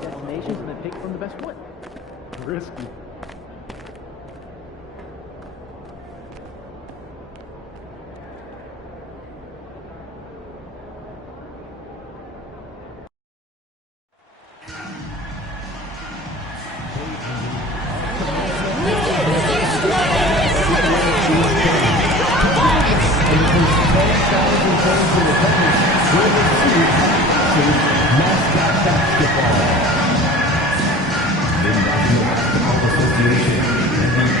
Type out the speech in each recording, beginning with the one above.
Destinations and then pick from the best one. Risky.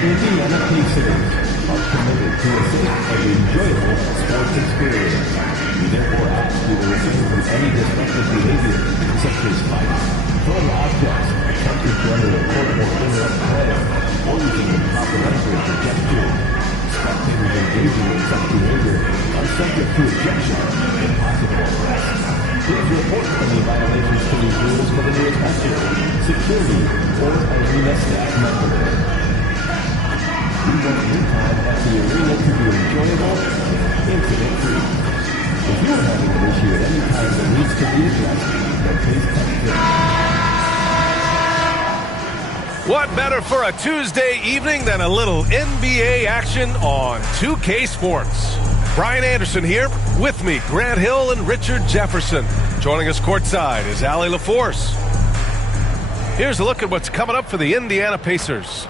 Indiana Pacers are committed to a safe and enjoyable sports experience. We therefore ask you to refrain from any disruptive behavior, such as fighting, throwing objects, attempting to enter the court or interrupt play, or using improper language or gestures. Spectators engaging in such behavior are subject to ejection and possible arrest. Please report any violations to these rules for the nearest pastor, security, or arena staff member. We want your time at the arena to be enjoyable and incident-free. If you are having an issue at any time that needs to be addressed, then please text it. What better for a Tuesday evening than a little NBA action on 2K Sports? Brian Anderson here, with me, Grant Hill and Richard Jefferson. Joining us courtside is Allie LaForce. Here's a look at what's coming up for the Indiana Pacers.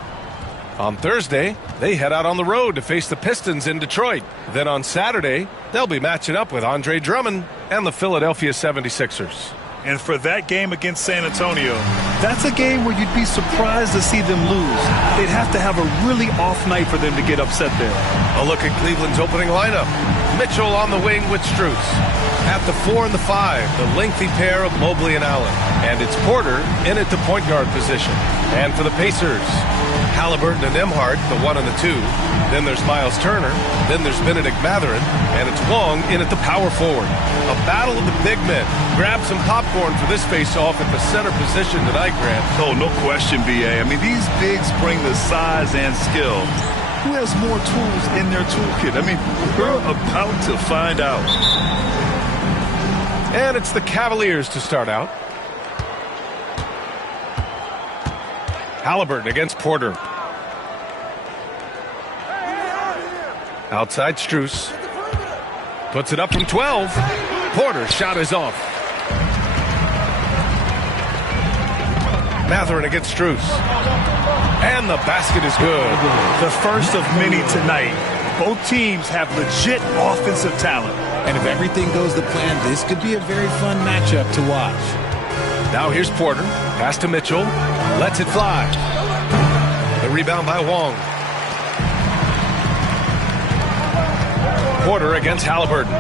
On Thursday, they head out on the road to face the Pistons in Detroit. Then on Saturday, they'll be matching up with Andre Drummond and the Philadelphia 76ers. And for that game against San Antonio, that's a game where you'd be surprised to see them lose. They'd have to have a really off night for them to get upset there. A look at Cleveland's opening lineup. Mitchell on the wing with Strus. At the 4 and the 5, the lengthy pair of Mobley and Allen. And it's Porter in at the point guard position. And for the Pacers, Halliburton and Nembhard, the 1 and the 2. Then there's Miles Turner. Then there's Benedict Mathurin. And it's Wong in at the power forward. A battle of the big men. Grab some popcorn for this face-off at the center position tonight, Grant. Oh, no question, B.A. I mean, these bigs bring the size and skill. Who has more tools in their toolkit? I mean, we're about to find out. And it's the Cavaliers to start out. Halliburton against Porter. Outside Strus. Puts it up from 12. Porter's shot is off. Mathurin against Strus. And the basket is good. The first of many tonight. Both teams have legit offensive talent. And if everything goes to plan, this could be a very fun matchup to watch. Now here's Porter. Pass to Mitchell. Lets it fly. The rebound by Wong. Porter against Halliburton.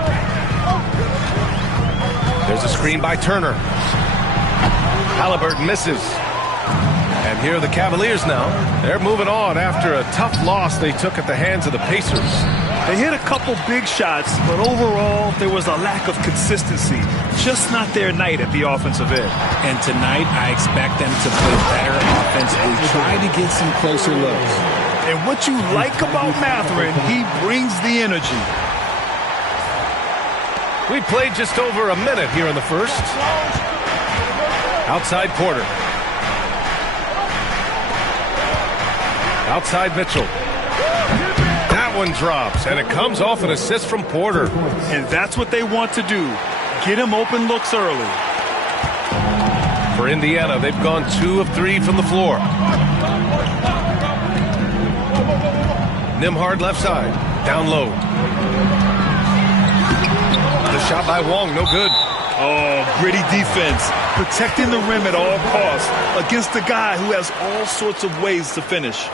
There's a screen by Turner. Halliburton misses. And here are the Cavaliers now. They're moving on after a tough loss they took at the hands of the Pacers. They hit a couple big shots, but overall, there was a lack of consistency. Just not their night at the offensive end. And tonight, I expect them to play better offensively, try to get some closer looks. And what you like about Mathurin, he brings the energy. We played just over a minute here in the first. Outside Porter. Outside Mitchell. That one drops, and it comes off an assist from Porter. And that's what they want to do. Get him open looks early. For Indiana, they've gone 2 of 3 from the floor. Nembhard left side. Down low. The shot by Wong, no good. Oh, gritty defense. Protecting the rim at all costs against a guy who has all sorts of ways to finish.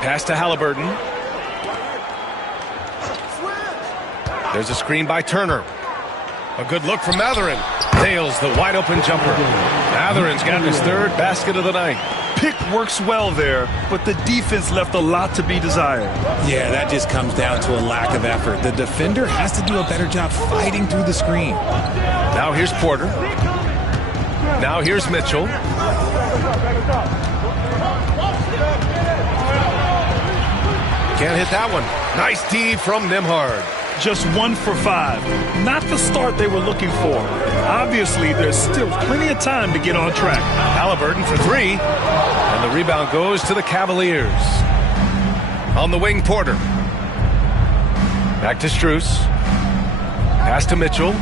Pass to Halliburton. There's a screen by Turner. A good look from Mathurin. Nails the wide open jumper. Mathurin's got his 3rd basket of the night. Pick works well there, but the defense left a lot to be desired. Yeah, that just comes down to a lack of effort. The defender has to do a better job fighting through the screen. Now here's Porter. Now here's Mitchell. Can't hit that one. Nice D from Nembhard. Just 1 for 5. Not the start they were looking for. Obviously, there's still plenty of time to get on track. Halliburton for 3. And the rebound goes to the Cavaliers. On the wing, Porter. Back to Strus. Pass to Mitchell.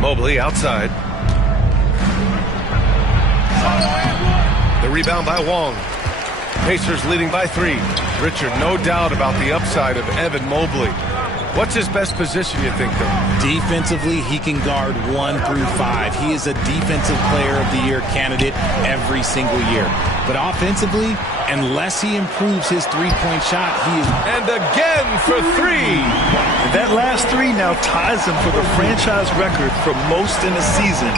Mobley outside. The rebound by Wong. Pacers leading by 3. Richard, no doubt about the upside of Evan Mobley. What's his best position, you think, though? Defensively, he can guard 1 through 5. He is a Defensive Player of the Year candidate every single year. But offensively, unless he improves his three-point shot, he is... And again for 3! And that last 3 now ties him for the franchise record for most in a season.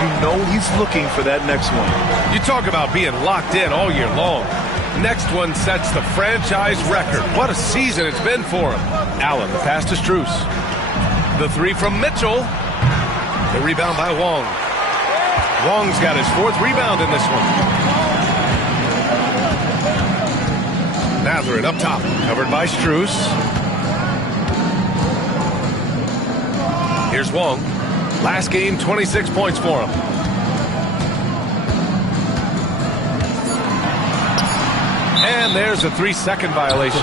You know he's looking for that next one. You talk about being locked in all year long. Next one sets the franchise record. What a season it's been for him. Allen, the pass to Strus. The 3 from Mitchell. The rebound by Wong. Wong's got his 4th rebound in this one. Mathurin up top, covered by Strus. Here's Wong. Last game, 26 points for him. And there's a 3-second violation.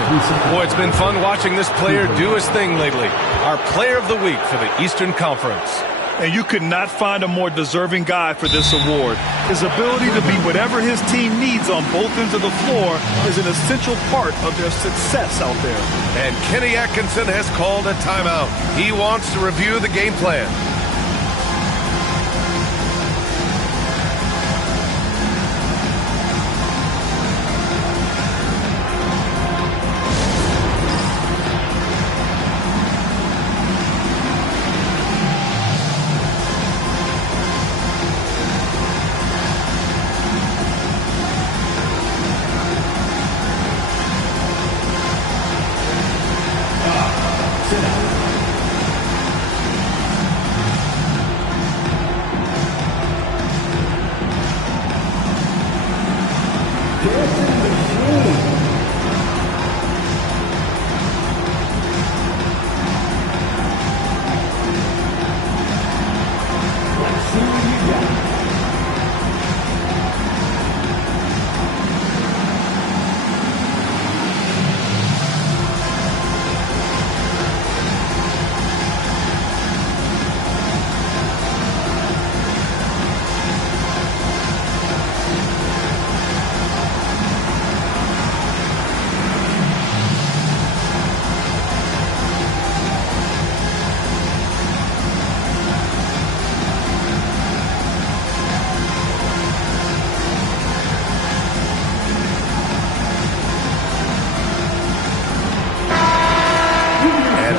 Boy, it's been fun watching this player do his thing lately. Our player of the week for the Eastern Conference. And you could not find a more deserving guy for this award. His ability to be whatever his team needs on both ends of the floor is an essential part of their success out there. And Kenny Atkinson has called a timeout. He wants to review the game plan.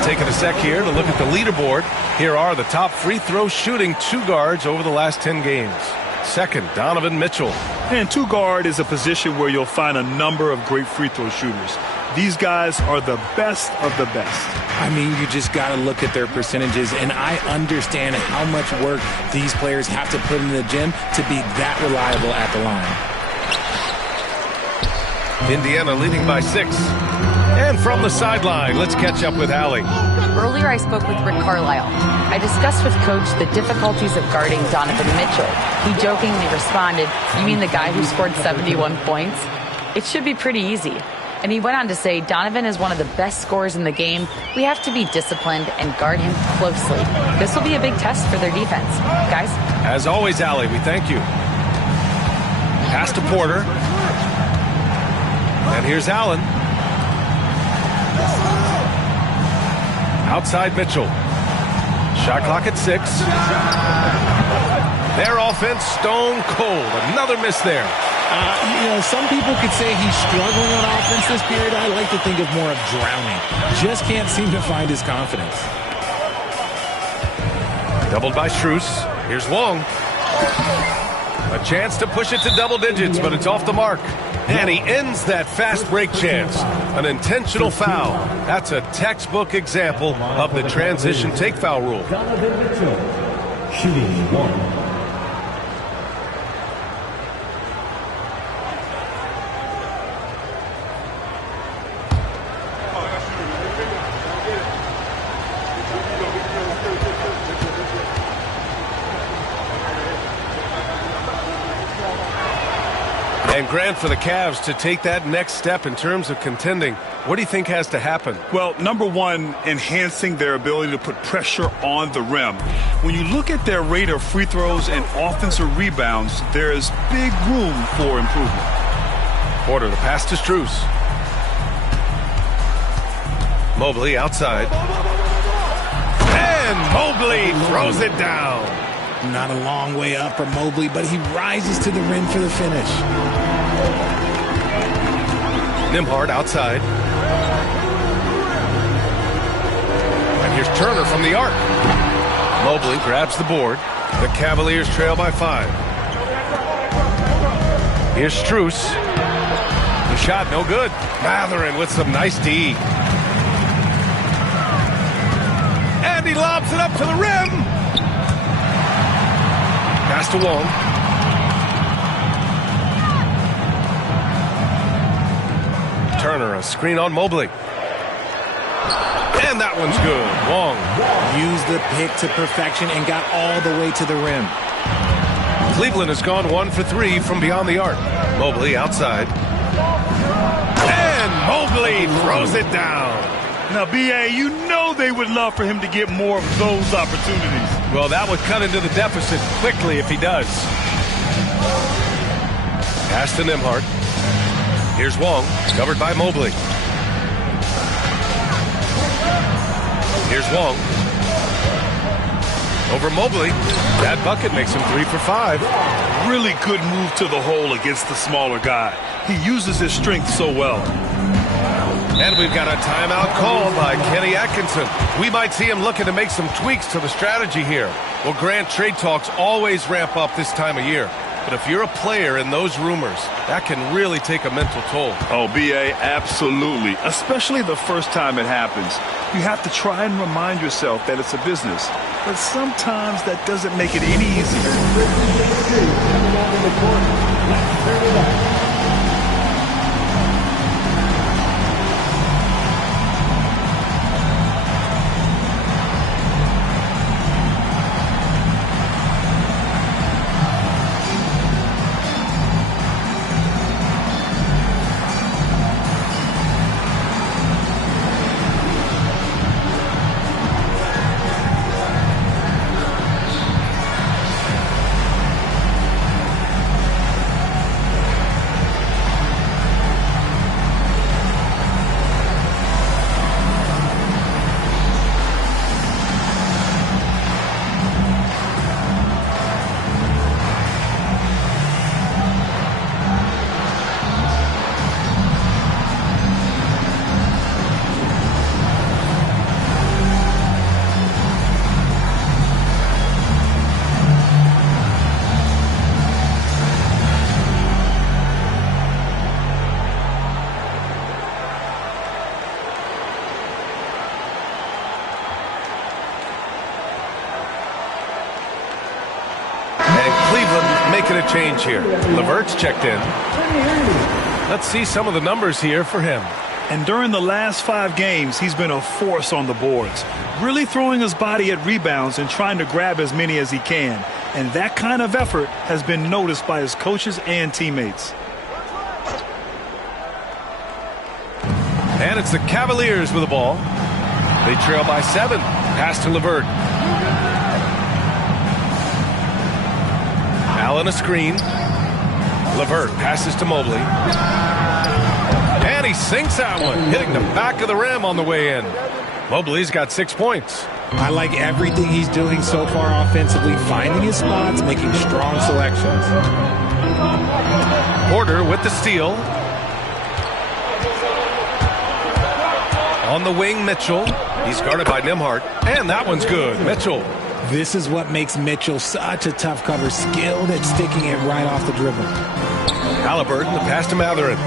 Taking a sec here to look at the leaderboard. Here are the top free throw shooting 2 guards over the last 10 games. Second, Donovan Mitchell. And 2 guard is a position where you'll find a number of great free throw shooters. These guys are the best of the best. I mean, you just got to look at their percentages, and I understand how much work these players have to put in the gym to be that reliable at the line. Indiana leading by 6. And from the sideline, let's catch up with Allie. Earlier, I spoke with Rick Carlisle. I discussed with Coach the difficulties of guarding Donovan Mitchell. He jokingly responded, "You mean the guy who scored 71 points? It should be pretty easy." And he went on to say, "Donovan is one of the best scorers in the game. We have to be disciplined and guard him closely. This will be a big test for their defense." Guys? As always, Allie, we thank you. Pass to Porter. And here's Allen. Outside Mitchell. Shot clock at 6. Their offense stone cold. Another miss there. Some people could say he's struggling on offense this period. I like to think of more of drowning. Just can't seem to find his confidence. Doubled by Strus. Here's Wong. A chance to push it to double digits, but it's off the mark. And he ends that fast break chance. An intentional foul. That's a textbook example of the transition take foul rule. Donovan Mitchell, shooting 1. And Grant, for the Cavs to take that next step in terms of contending, what do you think has to happen? Well, number one, enhancing their ability to put pressure on the rim. When you look at their rate of free throws and offensive rebounds, there is big room for improvement. Porter, the pass to Strus. Mobley outside. And Mobley throws it down. Not a long way up for Mobley, but he rises to the rim for the finish. Nembhard outside. And here's Turner from the arc. Mobley grabs the board. The Cavaliers trail by 5. Here's Strus. The shot no good. Mathurin with some nice D. And he lobs it up to the rim. Pass to Wong. Turner, a screen on Mobley. And that one's good. Wong. Used the pick to perfection and got all the way to the rim. Cleveland has gone 1 for 3 from beyond the arc. Mobley outside. And Mobley throws it down. Now, B.A., you know they would love for him to get more of those opportunities. Well, that would cut into the deficit quickly if he does. Pass to Nembhard. Here's Wong, covered by Mobley. Here's Wong. Over Mobley. That bucket makes him 3 for 5. Really good move to the hole against the smaller guy. He uses his strength so well. And we've got a timeout called by Kenny Atkinson. We might see him looking to make some tweaks to the strategy here. Well, Grant, trade talks always ramp up this time of year. But if you're a player in those rumors, that can really take a mental toll. Oh, B.A., absolutely. Especially the first time it happens. You have to try and remind yourself that it's a business. But sometimes that doesn't make it any easier. Making a change here. Levert's checked in. Let's see some of the numbers here for him. And during the last 5 games, he's been a force on the boards, really throwing his body at rebounds and trying to grab as many as he can. And that kind of effort has been noticed by his coaches and teammates. And it's the Cavaliers with the ball. They trail by 7. Pass to Levert. Allen a screen. Levert passes to Mobley. And he sinks that one, hitting the back of the rim on the way in. Mobley's got 6 points. I like everything he's doing so far offensively, finding his spots, making strong selections. Porter with the steal. On the wing, Mitchell. He's guarded by Nembhard. And that one's good. Mitchell. This is what makes Mitchell such a tough cover, skilled at sticking it right off the dribble. Halliburton, the pass to Mathurin.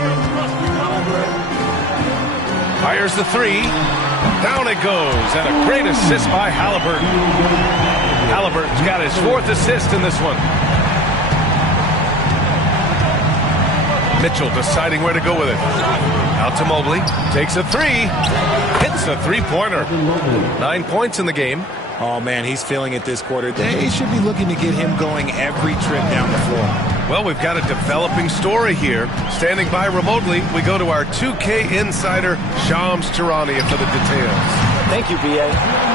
Fires the 3. Down it goes. And a great assist by Halliburton. Halliburton's got his 4th assist in this one. Mitchell deciding where to go with it. Out to Mobley. Takes a 3. Hits a 3-pointer. 9 points in the game. Oh, man, he's feeling it this quarter. They should be looking to get him going every trip down the floor. Well, we've got a developing story here. Standing by remotely, we go to our 2K insider, Shams Charania, for the details. Thank you, BA.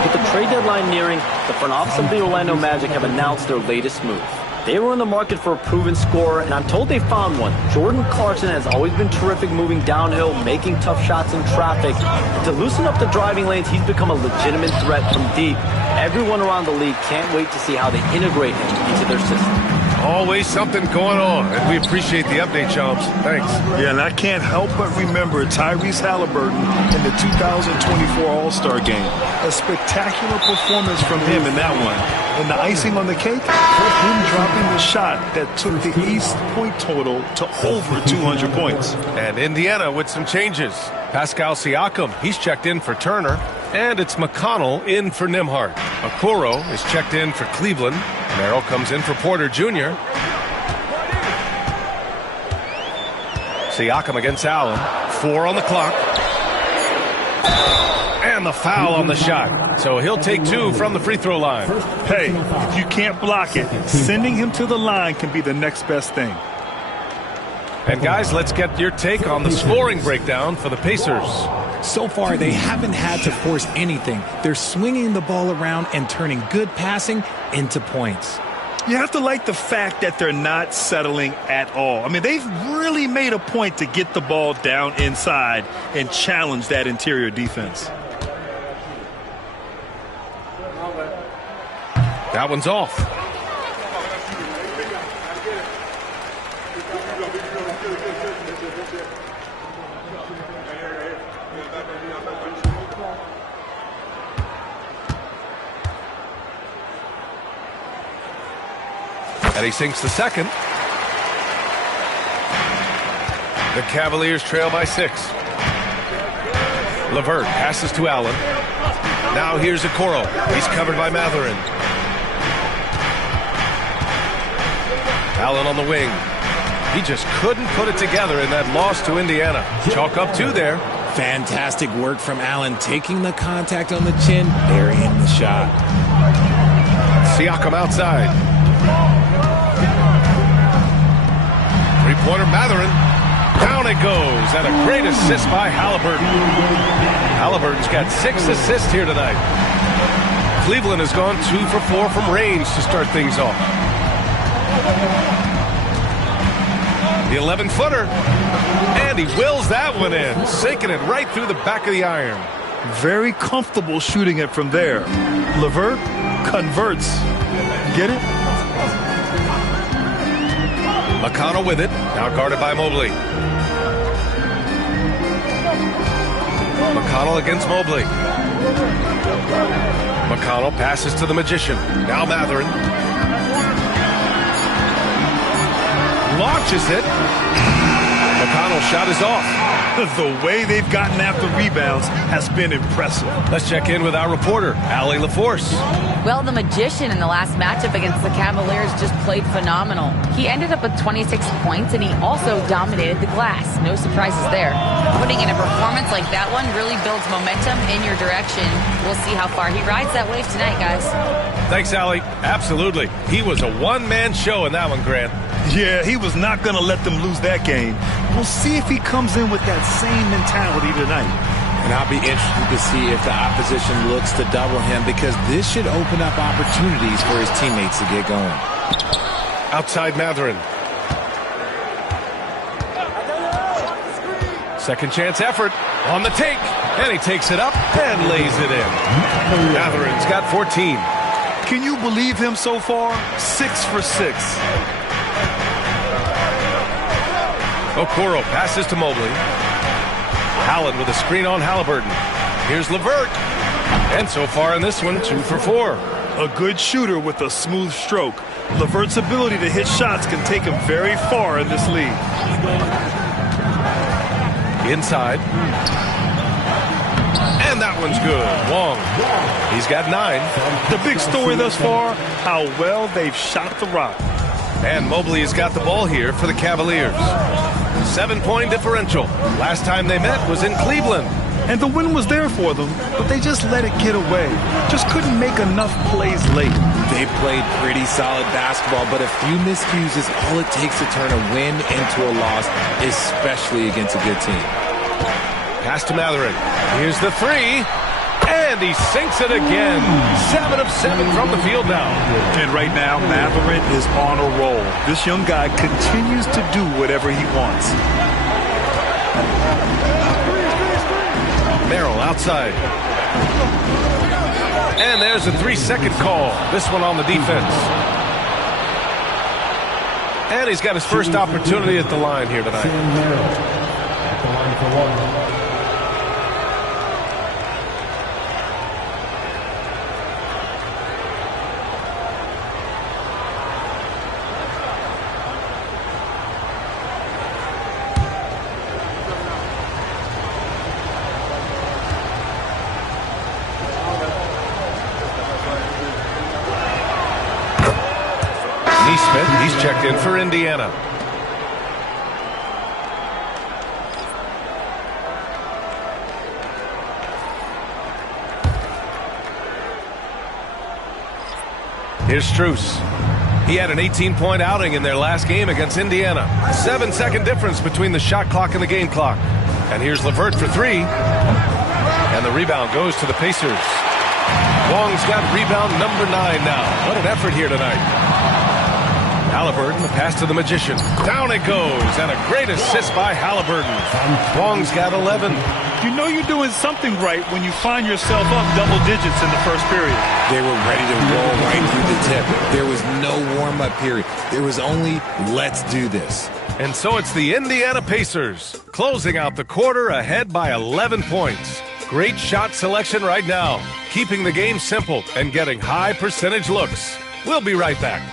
With the trade deadline nearing, the front office of the Orlando Magic have announced their latest move. They were in the market for a proven scorer, and I'm told they found one. Jordan Clarkson has always been terrific moving downhill, making tough shots in traffic. And to loosen up the driving lanes, he's become a legitimate threat from deep. Everyone around the league can't wait to see how they integrate him into their system. Always something going on, and we appreciate the update, Shams. Thanks. Yeah, and I can't help but remember Tyrese Halliburton in the 2024 All-Star Game. A spectacular performance from him in that one. And the icing on the cake, him dropping the shot that took the East point total to over 200 points. And Indiana with some changes. Pascal Siakam, he's checked in for Turner. And it's McConnell in for Nembhard. Okoro is checked in for Cleveland. Merrill comes in for Porter Jr. Siakam against Allen. 4 on the clock. And the foul on the shot. So he'll take 2 from the free throw line. Hey, if you can't block it, sending him to the line can be the next best thing. And guys, let's get your take on the scoring breakdown for the Pacers. So far, they haven't had to force anything. They're swinging the ball around and turning good passing into points. You have to like the fact that they're not settling at all. I mean, they've really made a point to get the ball down inside and challenge that interior defense. That one's off. And he sinks the second. The Cavaliers trail by 6. LeVert passes to Allen. Now here's Okoro. He's covered by Mathurin. Allen on the wing. He just couldn't put it together in that loss to Indiana. Chalk up 2 there. Fantastic work from Allen, taking the contact on the chin, burying the shot. Siakam outside. Three-pointer Mathurin. Down it goes. And a great assist by Halliburton. Halliburton's got 6 assists here tonight. Cleveland has gone 2 for 4 from range to start things off. The 11-footer. And he wills that one in, sinking it right through the back of the iron. Very comfortable shooting it from there. LeVert converts. Get it? McConnell with it. Now guarded by Mobley. McConnell against Mobley. McConnell passes to the Magician. Now Mathurin. Launches it. McConnell's shot is off. The way they've gotten after rebounds has been impressive. Let's check in with our reporter, Allie LaForce. Well, the Magician in the last matchup against the Cavaliers just played phenomenal. He ended up with 26 points, and he also dominated the glass. No surprises there. Putting in a performance like that one really builds momentum in your direction. We'll see how far he rides that wave tonight, guys. Thanks, Allie. Absolutely. He was a one-man show in that one, Grant. Yeah, he was not going to let them lose that game. We'll see if he comes in with that same mentality tonight. And I'll be interested to see if the opposition looks to double him, because this should open up opportunities for his teammates to get going. Outside Mathurin. Second chance effort on the take. And he takes it up and lays it in. Mathurin's got 14. Can you believe him so far? 6 for 6. Okoro passes to Mobley. Allen with a screen on Halliburton. Here's LeVert. And so far in this one, 2 for 4. A good shooter with a smooth stroke. LeVert's ability to hit shots can take him very far in this league. Inside. And that one's good. Wong. He's got 9. The big story thus far, how well they've shot the rock. And Mobley has got the ball here for the Cavaliers. 7-point differential. Last time they met was in Cleveland. And the win was there for them, but they just let it get away. Just couldn't make enough plays late. They played pretty solid basketball, but a few miscues is all it takes to turn a win into a loss, especially against a good team. Pass to Matherin. Here's the three. And he sinks it again. 7 of 7 from the field now. And right now, Matherin is on a roll. This young guy continues to do whatever he wants. Merrill outside. And there's a 3-second call. This one on the defense. And he's got his first opportunity at the line here tonight. Merrill at the line for one. He's checked in for Indiana. Here's Strus. He had an 18-point outing in their last game against Indiana. 7-second difference between the shot clock and the game clock. And here's LeVert for three. And the rebound goes to the Pacers. Wong's got rebound number 9 now. What an effort here tonight. Halliburton, the pass to the Magician. Down it goes, and a great assist by Halliburton. Wong's got 11. You know you're doing something right when you find yourself up double digits in the first period. They were ready to roll right through the tip. There was no warm-up period. There was only, let's do this. And so it's the Indiana Pacers, closing out the quarter ahead by 11 points. Great shot selection right now, keeping the game simple and getting high percentage looks. We'll be right back.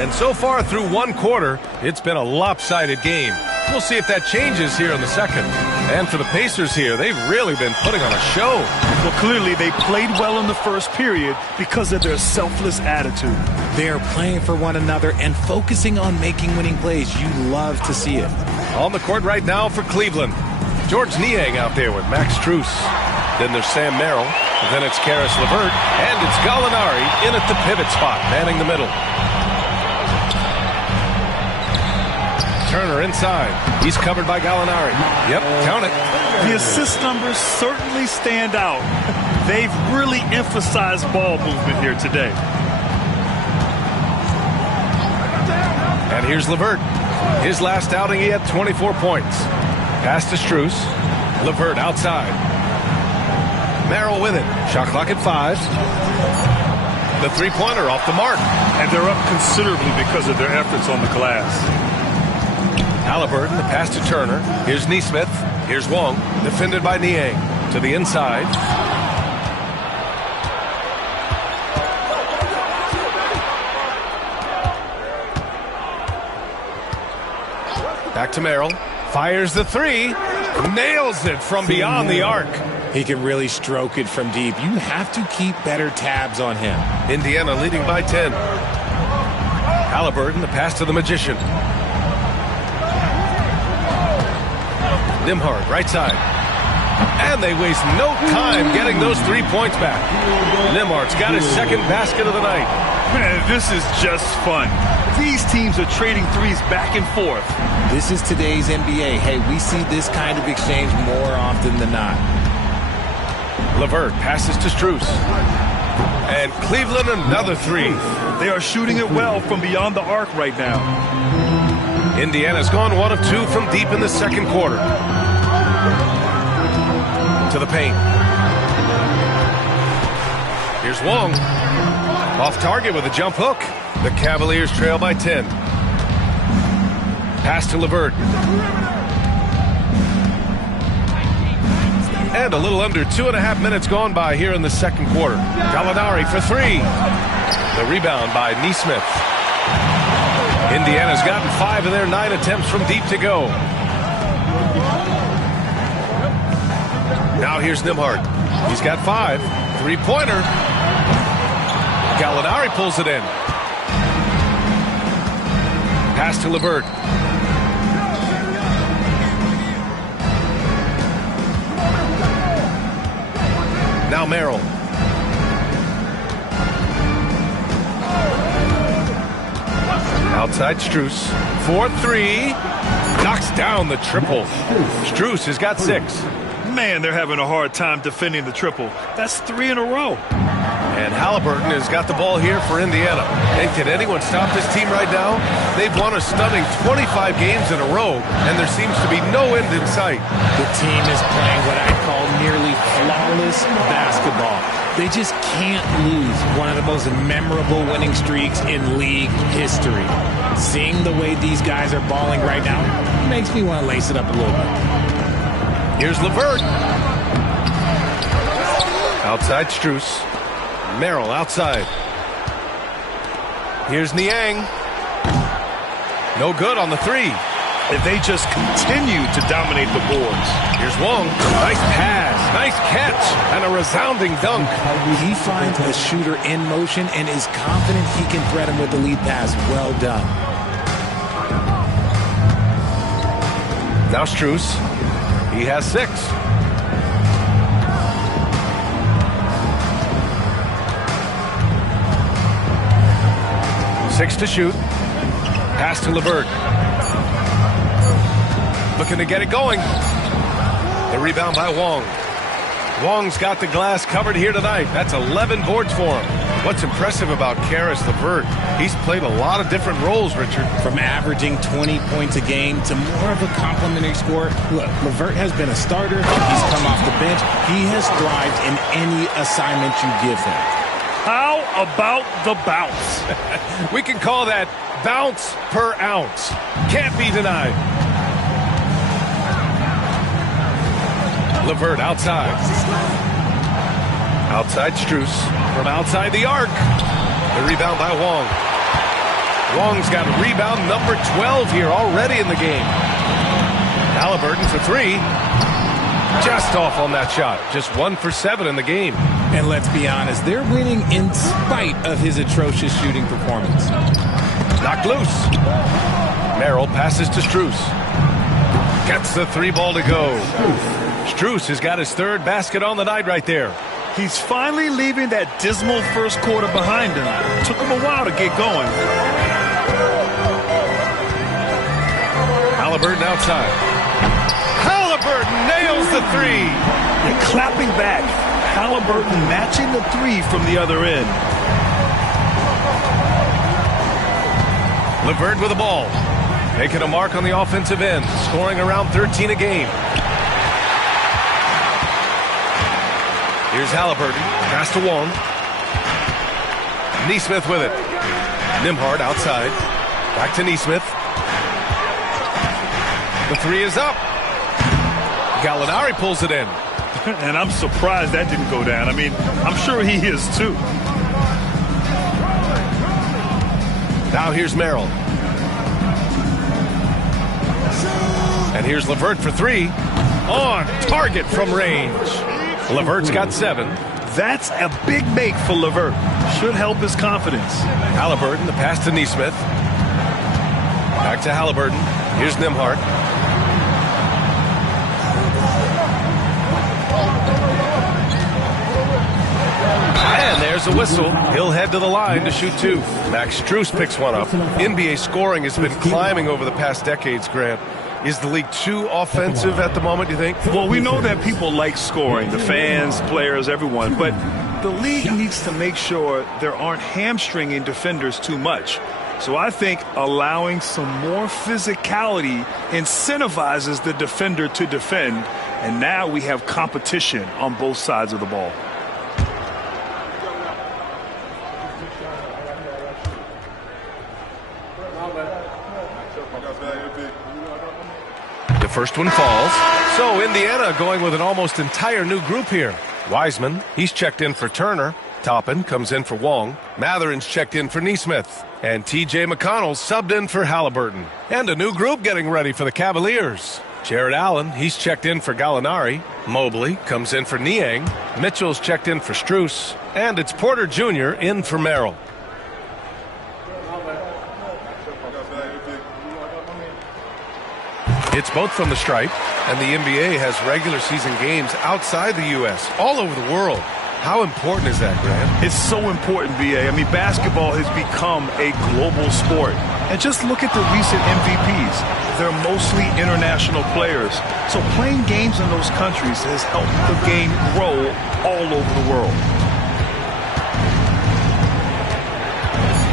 And so far through one quarter, it's been a lopsided game. We'll see if that changes here in the second. And for the Pacers here, they've really been putting on a show. Well, clearly they played well in the first period because of their selfless attitude. They are playing for one another and focusing on making winning plays. You love to see it. On the court right now for Cleveland. George Niang out there with Max Strus. Then there's Sam Merrill. Then it's Caris LeVert. And it's Gallinari in at the pivot spot, manning the middle. Turner inside. He's covered by Gallinari. Yep, count it. The assist numbers certainly stand out. They've really emphasized ball movement here today. And here's LeVert. His last outing, he had 24 points. Pass to Strus. LeVert outside. Merrill with it. Shot clock at 5. The three-pointer off the mark. And they're up considerably because of their efforts on the glass. Halliburton, the pass to Turner. Here's Nesmith. Here's Wong, defended by Niang. To the inside. Back to Merrill. Fires the three. Nails it from beyond the arc. He can really stroke it from deep. You have to keep better tabs on him. Indiana leading by 10. Halliburton, the pass to the Magician. Nembhard, right side. And they waste no time getting those 3 points back. Nembhard's got his second basket of the night. Man, this is just fun. These teams are trading threes back and forth. This is today's NBA. Hey, we see this kind of exchange more often than not. LeVert passes to Strus. And Cleveland another three. They are shooting it well from beyond the arc right now. Indiana's gone 1 of 2 from deep in the second quarter. To the paint. Here's Wong. Off target with a jump hook. The Cavaliers trail by 10. Pass to LeVert. And a little under 2.5 minutes gone by here in the second quarter. Gallinari for 3. The rebound by Nesmith. Indiana's gotten 5 of their 9 attempts from deep to go. Now here's Nembhard. He's got 5. Three-pointer. Gallinari pulls it in. Pass to LeVert. Now Merrill. Outside Strus. 4-3. Knocks down the triple. Strus has got 6. Man, they're having a hard time defending the triple. That's 3 in a row. And Halliburton has got the ball here for Indiana. And can anyone stop this team right now? They've won a stunning 25 games in a row, and there seems to be no end in sight. The team is playing what I call nearly flawless basketball. They just can't lose one of the most memorable winning streaks in league history. Seeing the way these guys are balling right now makes me want to lace it up a little bit. Here's LeVert. Outside Strus. Merrill outside. Here's Niang. No good on the 3. If they just continue to dominate the boards. Here's Wong. Nice pass. Nice catch. And a resounding dunk. He finds a shooter in motion and is confident he can threat him with the lead pass. Well done. Now Strus. He has 6. 6 to shoot. Pass to LeVert. Looking to get it going. The rebound by Wong. Wong's got the glass covered here tonight. That's 11 boards for him. What's impressive about Caris LeVert, he's played a lot of different roles, Richard. From averaging 20 points a game to more of a complimentary scorer. Look, LeVert has been a starter. He's come off the bench. He has thrived in any assignment you give him. How about the bounce? We can call that bounce per ounce. Can't be denied. LeVert outside. Outside Strus. From outside the arc. The rebound by Wong. Wong's got rebound number 12 here already in the game. Halliburton for 3. Just off on that shot. Just 1 for 7 in the game. And let's be honest, they're winning in spite of his atrocious shooting performance. Knocked loose. Merrill passes to Strus. Gets the 3 ball to go. Strus has got his 3rd basket on the night right there. He's finally leaving that dismal first quarter behind him. Took him a while to get going. Halliburton outside. Halliburton nails the 3. And clapping back. Halliburton matching the 3 from the other end. LeVert with the ball. Making a mark on the offensive end. Scoring around 13 a game. Here's Halliburton. Pass to Wong. Nesmith with it. Nembhard outside. Back to Nesmith. The 3 is up. Gallinari pulls it in. And I'm surprised that didn't go down. I mean, I'm sure he is too. Now here's Merrill. And here's LeVert for 3. On target from range. LeVert's got 7. That's a big make for LeVert. Should help his confidence. Halliburton, the pass to Nesmith. Back to Halliburton. Here's Nembhard. And there's a whistle. He'll head to the line to shoot 2. Max Strus picks one up. NBA scoring has been climbing over the past decades, Grant. Is the league too offensive at the moment, do you think? Well, we know that people like scoring, the fans, players, everyone, but the league needs to make sure there aren't hamstringing defenders too much. So I think allowing some more physicality incentivizes the defender to defend, and now we have competition on both sides of the ball. The first one falls. So Indiana going with an almost entire new group here. Wiseman, he's checked in for Turner. Toppin comes in for Wong. Matherin's checked in for Neesmith. And T.J. McConnell subbed in for Halliburton. And a new group getting ready for the Cavaliers. Jared Allen, he's checked in for Gallinari. Mobley comes in for Niang. Mitchell's checked in for Strus. And it's Porter Jr. in for Merrill. It's both from the stripe, and the NBA has regular season games outside the U.S., all over the world. How important is that, Grant? It's so important, B.A. I mean, basketball has become a global sport. And just look at the recent MVPs. They're mostly international players. So playing games in those countries has helped the game grow all over the world.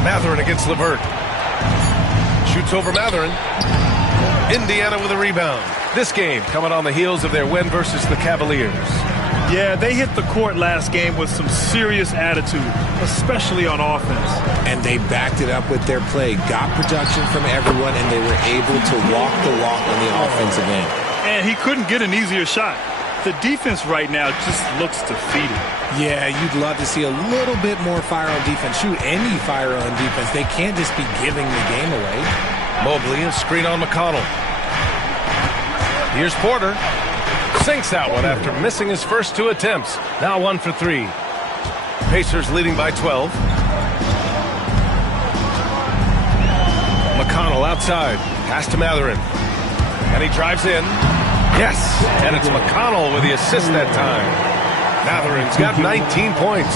Matherin against LeVert. Shoots over Matherin. Indiana with a rebound. This game coming on the heels of their win versus the Cavaliers. Yeah, they hit the court last game with some serious attitude, especially on offense. And they backed it up with their play, got production from everyone, and they were able to walk the walk on the offensive end. And he couldn't get an easier shot. The defense right now just looks defeated. Yeah, you'd love to see a little bit more fire on defense. Shoot, any fire on defense. They can't just be giving the game away. Mobley, a screen on McConnell. Here's Porter. Sinks that one after missing his first 2 attempts. Now 1 for 3. Pacers leading by 12. McConnell outside. Pass to Matherin. And he drives in. Yes! And it's McConnell with the assist that time. Matherin's got 19 points.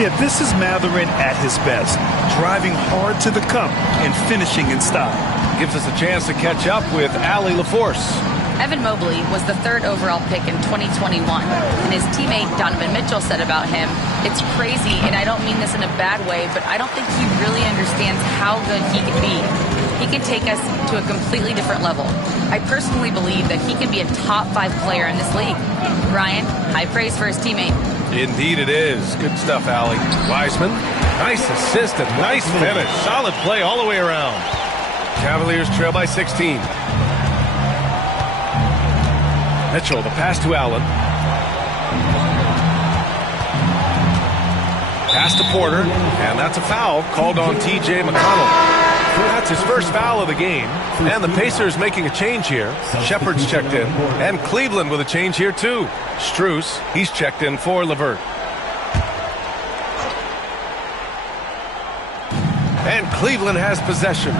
Yeah, this is Matherin at his best. Driving hard to the cup and finishing in style. Gives us a chance to catch up with Allie LaForce. Evan Mobley was the 3rd overall pick in 2021, and his teammate Donovan Mitchell said about him, "It's crazy, and I don't mean this in a bad way, but I don't think he really understands how good he can be. He can take us to a completely different level. I personally believe that he can be a top 5 player in this league." Ryan, high praise for his teammate. Indeed it is. Good stuff, Allie. Wiseman, nice assist and nice finish. Solid play all the way around. Cavaliers trail by 16. Mitchell, the pass to Allen. Pass to Porter, and that's a foul called on T.J. McConnell. That's his first foul of the game, and the Pacers making a change here. Shepard's checked in, and Cleveland with a change here too. Strus, he's checked in for LeVert. And Cleveland has possession.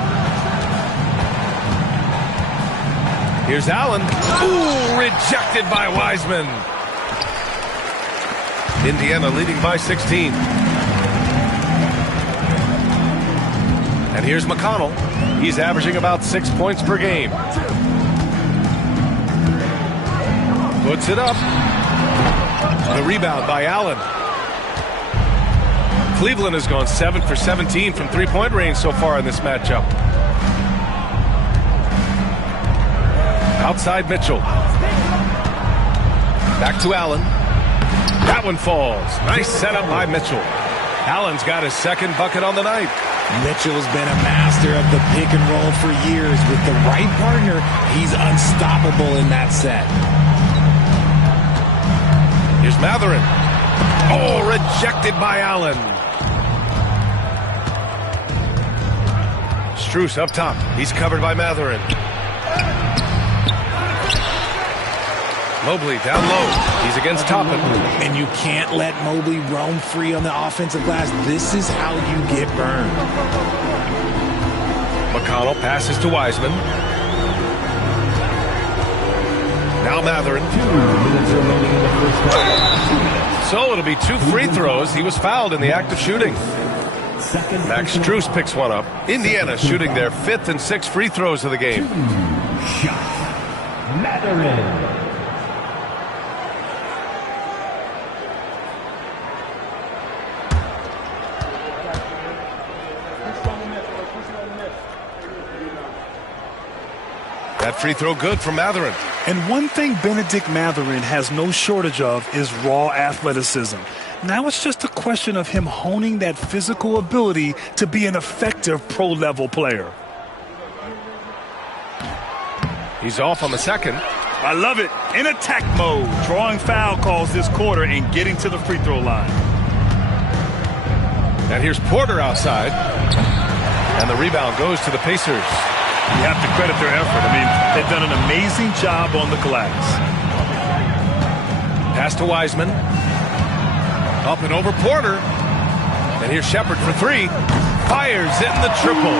Here's Allen. Ooh, rejected by Wiseman. Indiana leading by 16. And here's McConnell. He's averaging about 6 points per game. Puts it up. The rebound by Allen. Cleveland has gone 7 for 17 from three-point range so far in this matchup. Outside Mitchell. Back to Allen. That one falls. Nice setup by Mitchell. Allen's got his 2nd bucket on the night. Mitchell's been a master of the pick and roll for years. With the right partner, he's unstoppable in that set. Here's Matherin. Oh, rejected by Allen. Strus up top. He's covered by Matherin. Mobley down low. He's against Toppin. And you can't let Mobley roam free on the offensive glass. This is how you get burned. McConnell passes to Wiseman. Now Matherin. 2 minutes remaining in the first half. So it'll be 2 free throws. He was fouled in the act of shooting. Max Strus picks one up. Indiana shooting their 5th and 6th free throws of the game. Shot. Matherin. That free throw good from Matherin. And one thing Benedict Matherin has no shortage of is raw athleticism. Now it's just a question of him honing that physical ability to be an effective pro-level player. He's off on the 2nd. I love it. In attack mode, drawing foul calls this quarter and getting to the free throw line. And here's Porter outside. And the rebound goes to the Pacers. You have to credit their effort. I mean, they've done an amazing job on the glass. Pass to Wiseman. Up and over Porter. And here's Shepard for three. Fires in the triple.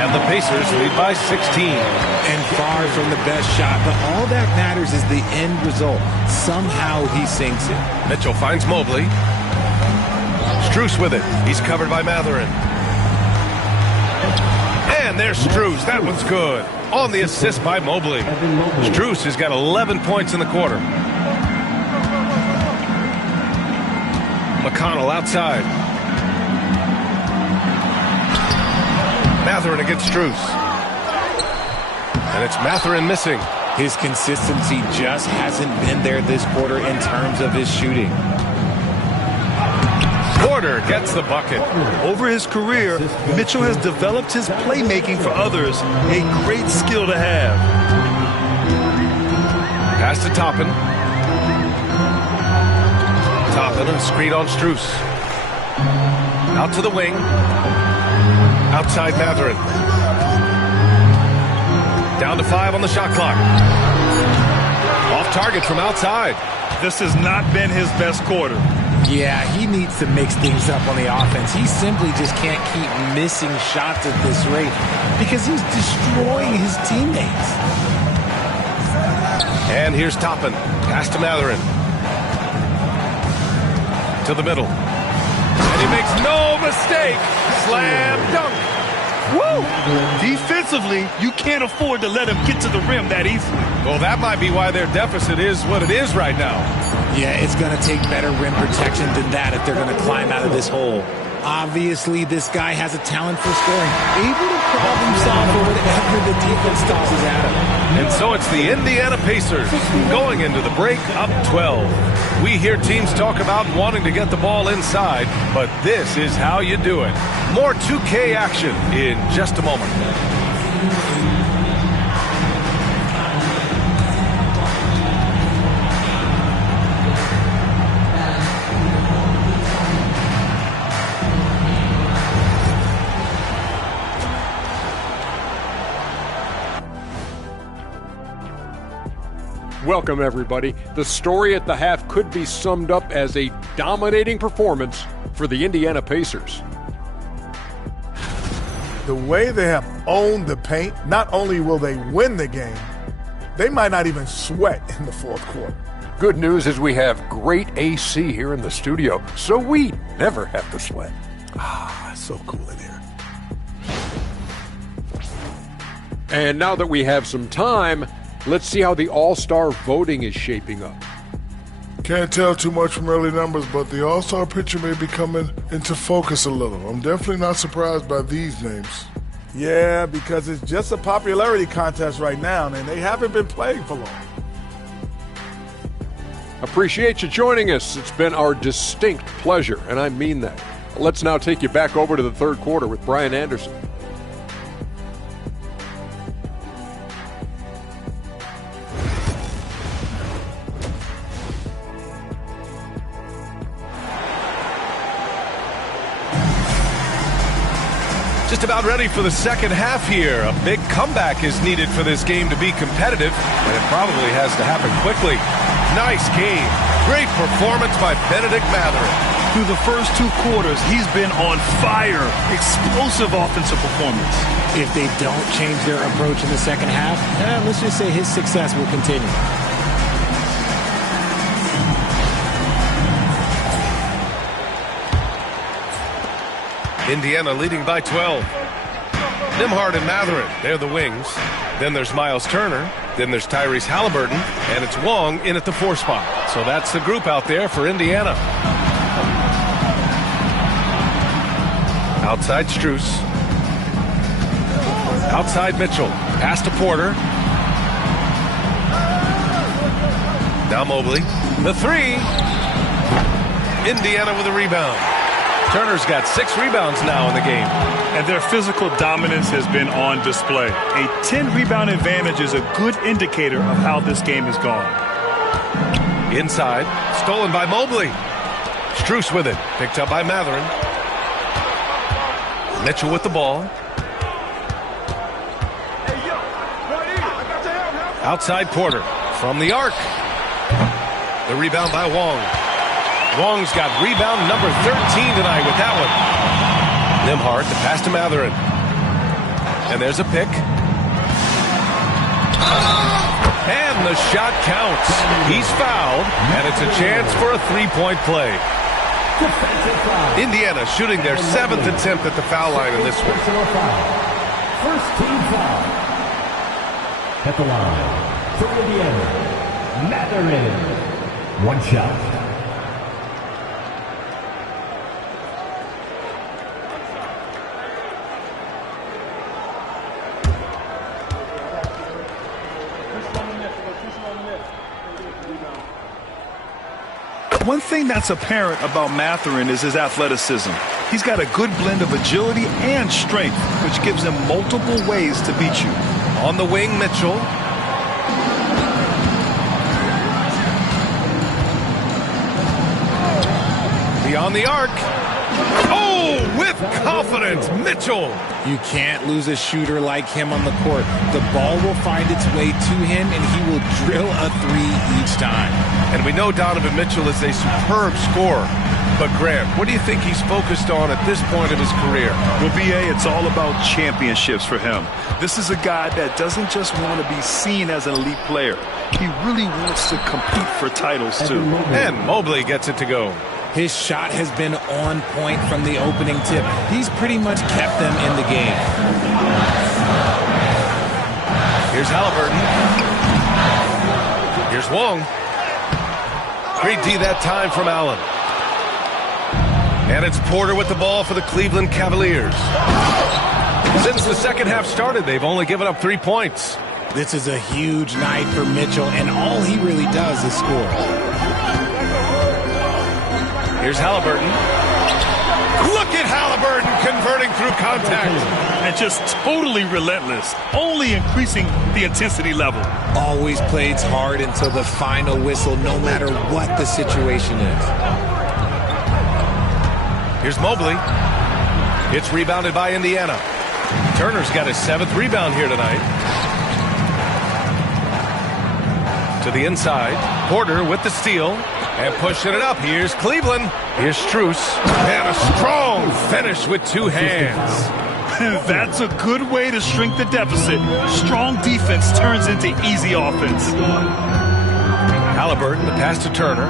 And the Pacers lead by 16. And far from the best shot, but all that matters is the end result. Somehow he sinks it. Mitchell finds Mobley. Strus with it. He's covered by Matherin. And there's Strus. That one's good. On the assist by Mobley. Strus has got 11 points in the quarter. McConnell outside. Matherin against Strus. And it's Matherin missing. His consistency just hasn't been there this quarter in terms of his shooting. Porter gets the bucket. Over his career, Mitchell has developed his playmaking for others, a great skill to have. Pass to Toppin. Toppin, a screen on Strus. Out to the wing. Outside Matherin. Down to 5 on the shot clock. Off target from outside. This has not been his best quarter. Yeah, he needs to mix things up on the offense. He simply just can't keep missing shots at this rate because he's destroying his teammates. And here's Toppin. Pass to Matherin. To the middle. And he makes no mistake. Slam dunk. Woo! Defensively, you can't afford to let him get to the rim that easily. Well, that might be why their deficit is what it is right now. Yeah, it's going to take better rim protection than that if they're going to climb out of this hole. Obviously, this guy has a talent for scoring, able to problem solve for whatever the defense tosses at him. And so it's the Indiana Pacers going into the break up 12. We hear teams talk about wanting to get the ball inside, but this is how you do it. More 2K action in just a moment. Welcome, everybody. The story at the half could be summed up as a dominating performance for the Indiana Pacers. The way they have owned the paint, not only will they win the game, they might not even sweat in the fourth quarter. Good news is we have great AC here in the studio, so we never have to sweat. It's so cool in here. And now that we have some time, let's see how the All-Star voting is shaping up. Can't tell too much from early numbers, but the All-Star picture may be coming into focus a little. I'm definitely not surprised by these names. Yeah, because it's just a popularity contest right now, and they haven't been playing for long. Appreciate you joining us. It's been our distinct pleasure, and I mean that. Let's now take you back over to the third quarter with Brian Anderson. Just about ready for the second half here. A big comeback is needed for this game to be competitive, and it probably has to happen quickly. Nice game. Great performance by Benedict Matherin. Through the first two quarters, he's been on fire. Explosive offensive performance. If they don't change their approach in the second half, let's just say his success will continue. Indiana leading by 12. Nembhard and Matherin, they're the wings. Then there's Miles Turner. Then there's Tyrese Halliburton. And it's Wong in at the 4 spot. So that's the group out there for Indiana. Outside Strus. Outside Mitchell. Pass to Porter. Now Mobley. The 3. Indiana with a rebound. Turner's got 6 rebounds now in the game. And their physical dominance has been on display. A 10-rebound advantage is a good indicator of how this game has gone. Inside, stolen by Mobley. Strus with it, picked up by Matherin. Mitchell with the ball. Outside Porter from the arc. The rebound by Wong. Wong's got rebound number 13 tonight with that one. Nembhard, the pass to Mathurin. And there's a pick. And the shot counts. He's fouled, and it's a chance for a three-point play. Indiana shooting their 7th attempt at the foul line in this one. First team foul. At the line for Indiana, Mathurin. One shot. One thing that's apparent about Mathurin is his athleticism. He's got a good blend of agility and strength, which gives him multiple ways to beat you. On the wing, Mitchell. Beyond the arc. Oh, with confidence, Mitchell. You can't lose a shooter like him on the court. The ball will find its way to him, and he will drill a three each time. And we know Donovan Mitchell is a superb scorer. But, Grant, what do you think he's focused on at this point of his career? Well, B.A., it's all about championships for him. This is a guy that doesn't just want to be seen as an elite player. He really wants to compete for titles, too. And Mobley gets it to go. His shot has been on point from the opening tip. He's pretty much kept them in the game. Here's Halliburton. Here's Wong. Great D that time from Allen. And it's Porter with the ball for the Cleveland Cavaliers. Since the second half started, they've only given up 3 points. This is a huge night for Mitchell, and all he really does is score. Here's Halliburton. Look at Halliburton converting through contact. And just totally relentless, only increasing the intensity level. Always plays hard until the final whistle, no matter what the situation is. Here's Mobley. It's rebounded by Indiana. Turner's got his 7th rebound here tonight. To the inside. Porter with the steal. And pushing it up. Here's Cleveland. Here's Strus. And a strong finish with 2 hands. That's a good way to shrink the deficit. Strong defense turns into easy offense. Halliburton, the pass to Turner.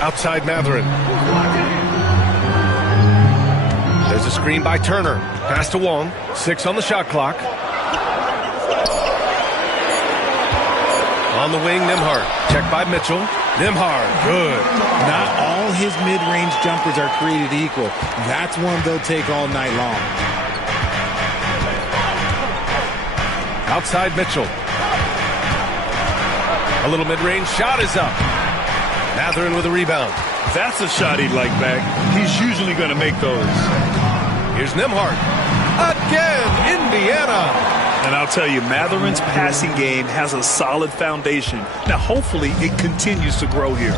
Outside Mathurin. There's a screen by Turner. Pass to Wong. 6 on the shot clock. On the wing, Nembhard. Checked by Mitchell. Nembhard, good. Not all his mid-range jumpers are created equal. That's one they'll take all night long. Outside Mitchell. A little mid-range shot is up. Mathurin with a rebound. That's a shot he'd like back. He's usually going to make those. Here's Nembhard. Again, Indiana. And I'll tell you, Mathurin's passing game has a solid foundation. Now, hopefully, it continues to grow here.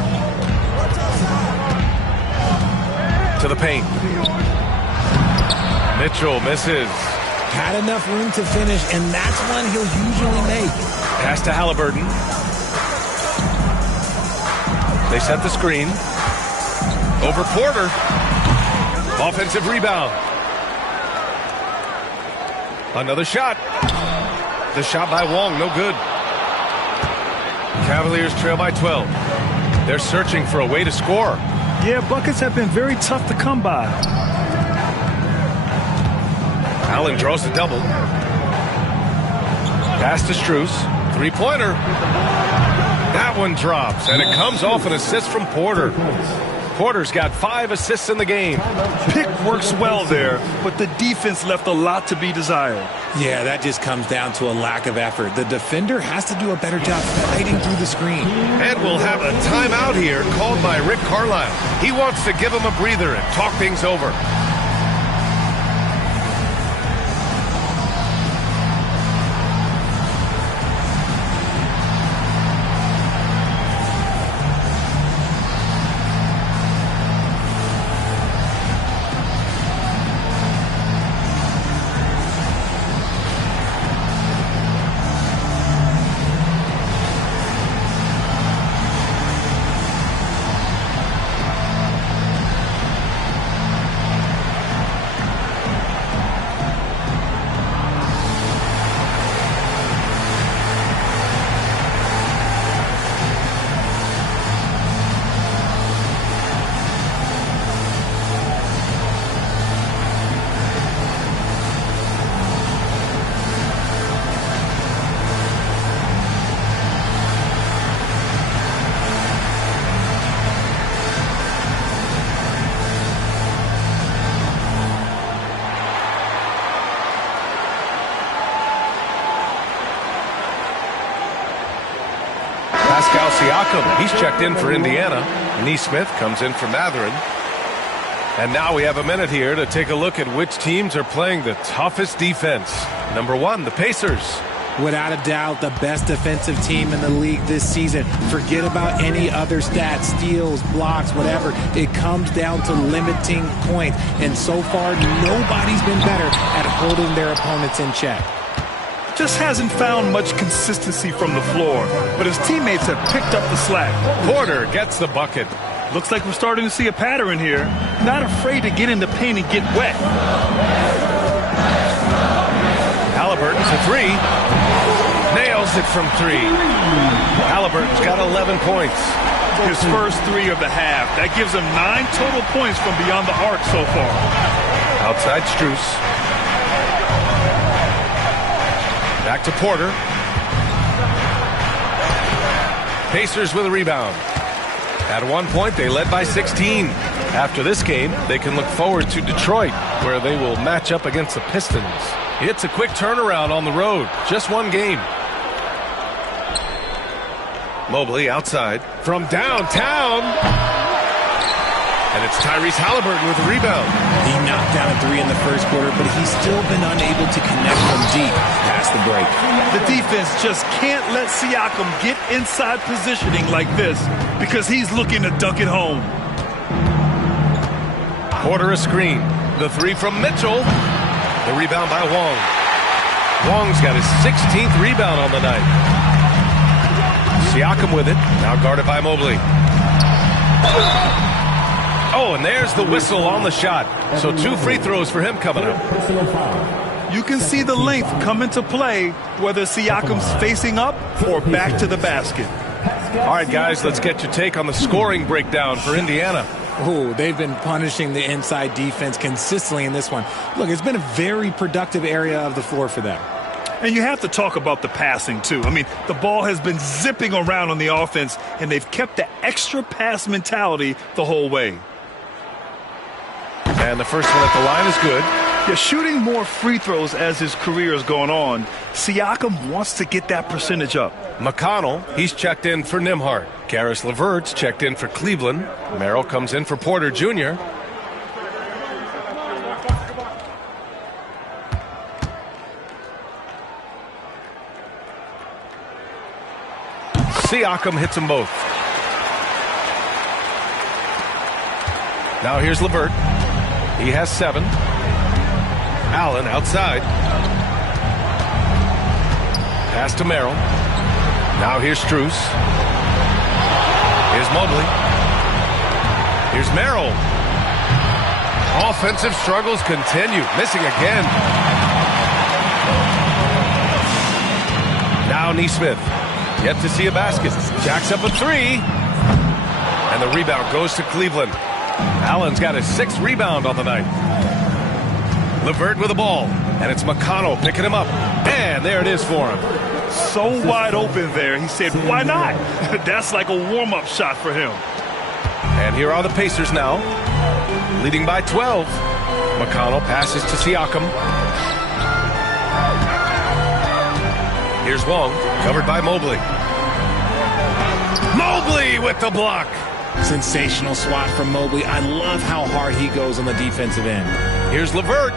To the paint. Mitchell misses. Had enough room to finish, and that's one he'll usually make. Pass to Halliburton. They set the screen. Over Porter. Offensive rebound. Another shot. The shot by Wong, no good. Cavaliers trail by 12. They're searching for a way to score. Yeah, buckets have been very tough to come by. Allen draws the double. Pass to Strus. Three-pointer. That one drops, and it comes off an assist from Porter. Porter's got 5 assists in the game. Pick works well there, but the defense left a lot to be desired. Yeah, that just comes down to a lack of effort. The defender has to do a better job fighting through the screen. And we'll have a timeout here called by Rick Carlisle. He wants to give him a breather and talk things over. Siakam, he's checked in for Indiana. Neesmith comes in for Matherin. And now we have a minute here to take a look at which teams are playing the toughest defense. Number 1, the Pacers. Without a doubt, the best defensive team in the league this season. Forget about any other stats, steals, blocks, whatever. It comes down to limiting points. And so far, nobody's been better at holding their opponents in check. Just hasn't found much consistency from the floor, but his teammates have picked up the slack. Porter gets the bucket. Looks like we're starting to see a pattern here. Not afraid to get in the paint and get wet. Halliburton for 3. Nails it from 3. Halliburton's got 11 points. His first 3 of the half. That gives him 9 total points from beyond the arc so far. Outside Strus. Back to Porter. Pacers with a rebound. At one point, they led by 16. After this game, they can look forward to Detroit, where they will match up against the Pistons. It's a quick turnaround on the road. Just one game. Mobley outside from downtown. And it's Tyrese Halliburton with the rebound. He knocked down a 3 in the first quarter, but he's still been unable to connect from deep past the break. The defense just can't let Siakam get inside positioning like this because he's looking to dunk it home. Porter a screen. The 3 from Mitchell. The rebound by Wong. Wong's got his 16th rebound on the night. Siakam with it. Now guarded by Mobley. Oh, and there's the whistle on the shot. So 2 free throws for him coming up. You can see the length come into play, whether Siakam's facing up or back to the basket. All right, guys, let's get your take on the scoring breakdown for Indiana. Oh, they've been punishing the inside defense consistently in this one. Look, it's been a very productive area of the floor for them. And you have to talk about the passing, too. I mean, the ball has been zipping around on the offense, and they've kept the extra pass mentality the whole way. And the first one at the line is good. Yeah, shooting more free throws as his career is going on, Siakam wants to get that percentage up. McConnell, he's checked in for Nembhard. Karis LeVert's checked in for Cleveland. Merrill comes in for Porter Jr. Siakam hits them both. Now here's LeVert. He has 7. Allen outside. Pass to Merrill. Now here's Strus. Here's Mobley. Here's Merrill. Offensive struggles continue. Missing again. Now Neesmith. Yet to see a basket. Jacks up a 3. And the rebound goes to Cleveland. Allen's got his 6th rebound on the night. LeVert with the ball. And it's McConnell picking him up. And there it is for him. So wide open there. He said, why not? That's like a warm-up shot for him. And here are the Pacers now. Leading by 12. McConnell passes to Siakam. Here's Wong, covered by Mobley. Mobley with the block. Sensational swat from Mobley. I love how hard he goes on the defensive end. Here's LeVert.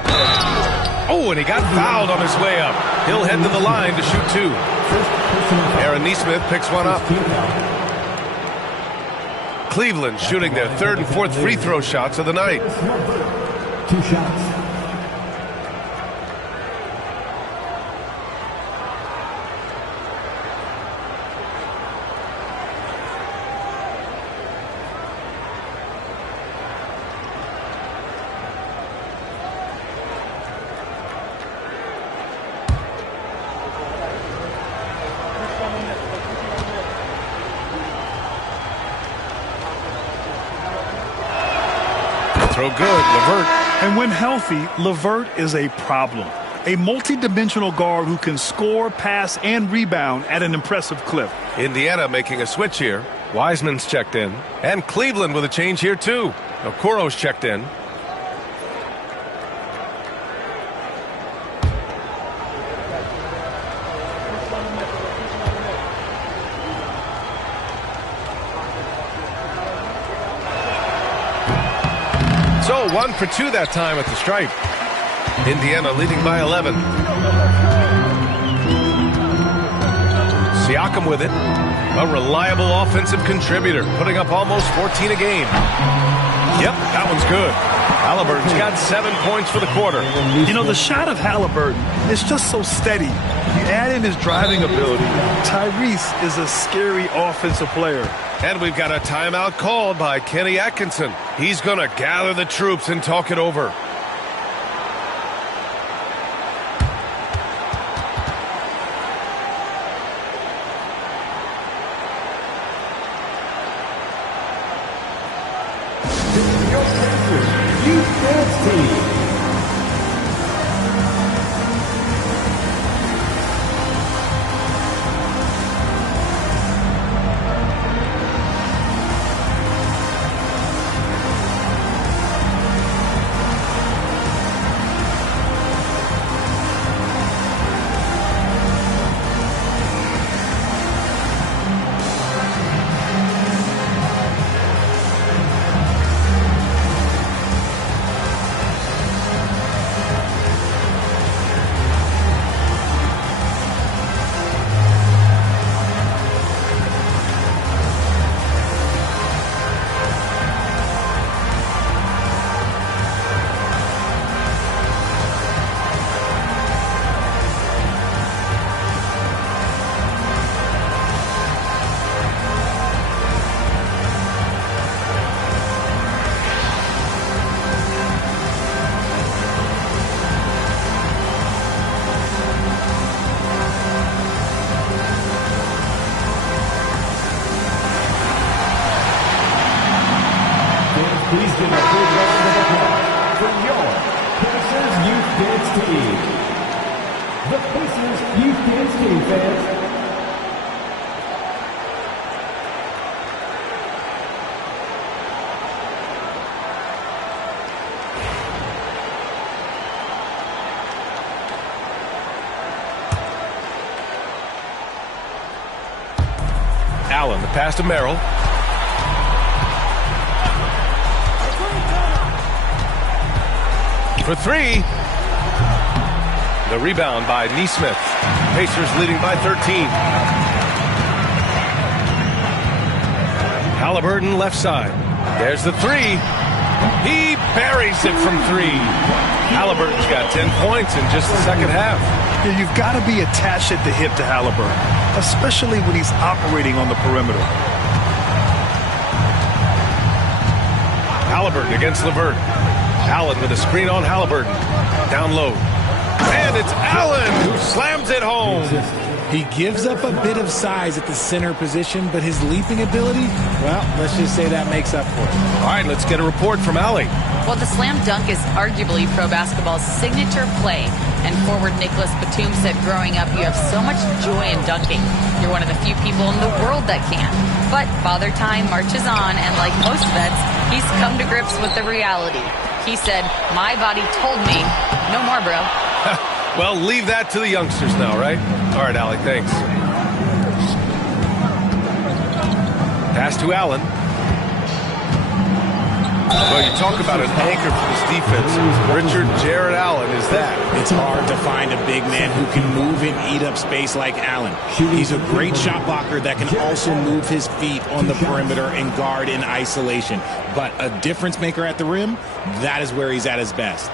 Oh, and he got fouled on his way up. He'll head to the line to shoot 2. Aaron Neesmith picks one up. Cleveland shooting their 3rd and 4th free throw shots of the night. 2 shots. Throw good, LeVert. And when healthy, LeVert is a problem. A multi-dimensional guard who can score, pass, and rebound at an impressive clip. Indiana making a switch here. Wiseman's checked in. And Cleveland with a change here, too. Okoro's checked in. go. 1 for 2 that time at the stripe. Indiana leading by 11. Siakam with it. A reliable offensive contributor, putting up almost 14 a game. Yep, that one's good. Halliburton's got 7 points for the quarter. You know, the shot of Halliburton is just so steady. You add in his driving ability. Tyrese is a scary offensive player. And we've got a timeout called by Kenny Atkinson. He's going to gather the troops and talk it over. Please give a big round of applause for your Pacers Youth Dance Team. The Pacers Youth Dance Team, fans. Allen, the pass to Merrill. For 3. The rebound by Nesmith. Pacers leading by 13. Halliburton left side. There's the 3. He buries it from 3. Halliburton's got 10 points in just the second half. Yeah, you've got to be attached at the hip to Halliburton, especially when he's operating on the perimeter. Halliburton against LeVert. Allen with a screen on Halliburton. Down low. And it's Allen who slams it home. He gives up a bit of size at the center position, but his leaping ability, well, let's just say that makes up for it. All right, let's get a report from Allie. Well, the slam dunk is arguably pro basketball's signature play. And forward Nicholas Batum said growing up, you have so much joy in dunking. You're one of the few people in the world that can. But Father Time marches on, and like most vets, he's come to grips with the reality. He said, my body told me, no more, bro. Well, leave that to the youngsters now, right? All right, Allie, thanks. Pass to Allen. Well, you talk about an anchor for this defense. Richard Jared Allen is that. It's hard to find a big man who can move and eat up space like Allen. He's a great shot blocker that can also move his feet on the perimeter and guard in isolation. But a difference maker at the rim, that is where he's at his best.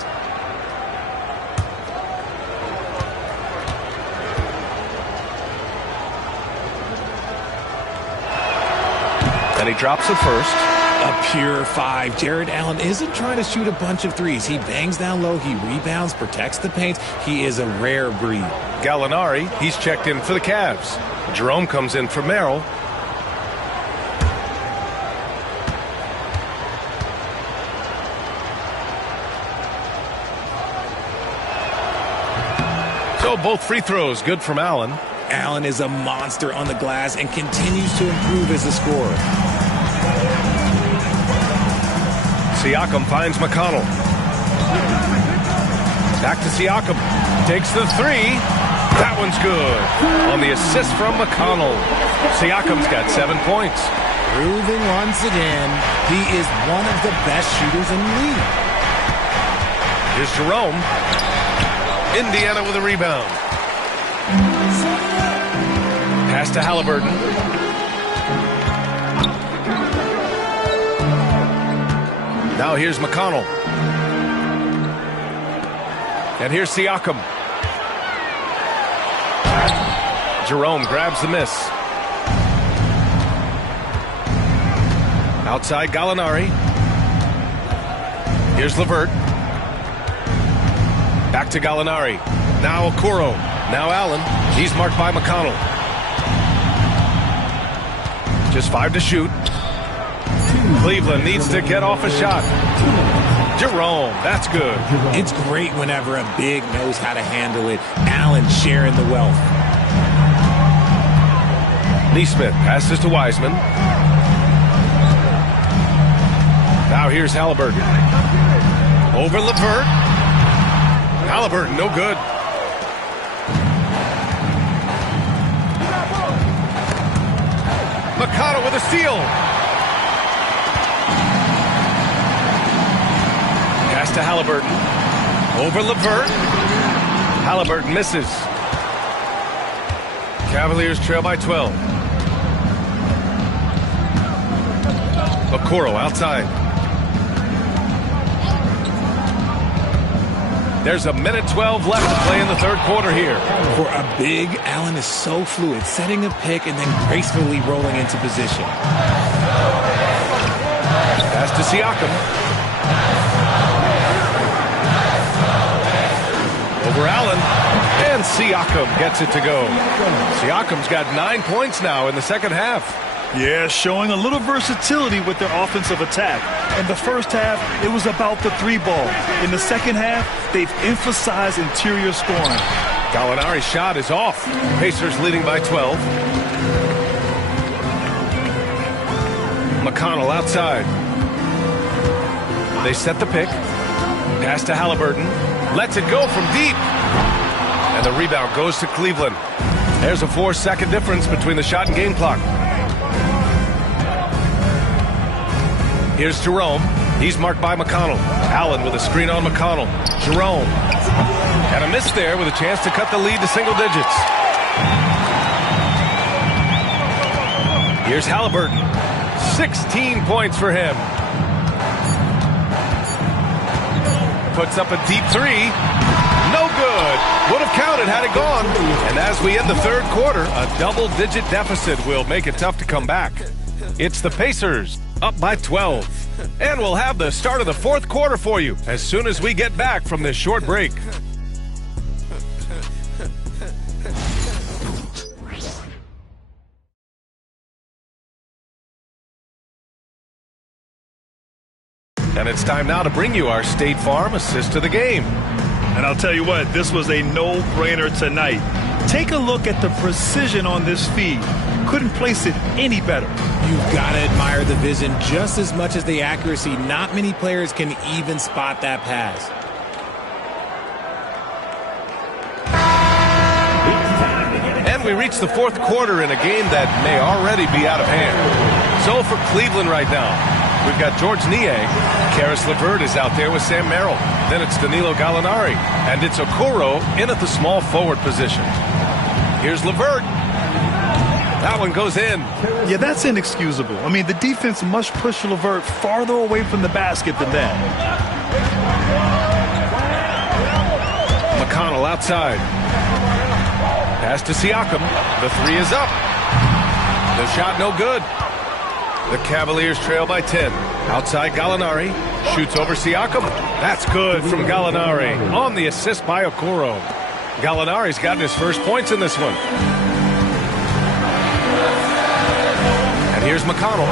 And he drops it first. A pure 5. Jared Allen isn't trying to shoot a bunch of threes. He bangs down low. He rebounds, protects the paint. He is a rare breed. Gallinari, he's checked in for the Cavs. Jerome comes in for Merrill. So both free throws good from Allen. Allen is a monster on the glass and continues to improve as a scorer. Siakam finds McConnell. Back to Siakam. Takes the 3. That one's good. On the assist from McConnell. Siakam's got 7 points. Proving once again, he is one of the best shooters in the league. Here's Jerome. Indiana with a rebound. Pass to Halliburton. Now here's McConnell. And here's Siakam. Jerome grabs the miss. Outside Gallinari. Here's LeVert. Back to Gallinari. Now Okoro. Now Allen. He's marked by McConnell. Just 5 to shoot. Cleveland needs to get off a shot. Jerome, that's good. It's great whenever a big knows how to handle it. Allen sharing the wealth. Neesmith passes to Wiseman. Now here's Halliburton. Over LeVert. Halliburton, no good. McConnell with a steal. Pass to Halliburton. Over LeVert. Halliburton misses. Cavaliers trail by 12. Okoro outside. There's 1:12 left to play in the third quarter here. For a big, Allen is so fluid, setting a pick and then gracefully rolling into position. Pass to Siakam. Over Allen. And Siakam gets it to go. Siakam's got 9 points now in the second half. Yeah, showing a little versatility with their offensive attack. In the first half, it was about the 3-ball. In the second half, they've emphasized interior scoring. Gallinari's shot is off. Pacers leading by 12. McConnell outside. They set the pick. Pass to Halliburton. Lets it go from deep. And the rebound goes to Cleveland. There's a 4-second difference between the shot and game clock. Here's Jerome. He's marked by McConnell. Allen with a screen on McConnell. Jerome. And a miss there with a chance to cut the lead to single digits. Here's Halliburton. 16 points for him. Puts up a deep 3. No good. Would have counted had it gone. And as we end the third quarter, a double-digit deficit will make it tough to come back. It's the Pacers up by 12. And we'll have the start of the fourth quarter for you as soon as we get back from this short break. And it's time now to bring you our State Farm assist to the game. And I'll tell you what, this was a no-brainer tonight. Take a look at the precision on this feed. Couldn't place it any better. You've got to admire the vision just as much as the accuracy. Not many players can even spot that pass. And we reach the fourth quarter in a game that may already be out of hand. So for Cleveland right now, we've got George Nie. Karis LeVert is out there with Sam Merrill. Then it's Danilo Gallinari. And it's Okoro in at the small forward position. Here's LeVert. That one goes in. Yeah, that's inexcusable. I mean, the defense must push LeVert farther away from the basket than that. McConnell outside. Pass to Siakam. The 3 is up. The shot no good. The Cavaliers trail by 10. Outside Gallinari. Shoots over Siakam. That's good from Gallinari. On the assist by Okoro. Gallinari's gotten his first points in this one. And here's McConnell.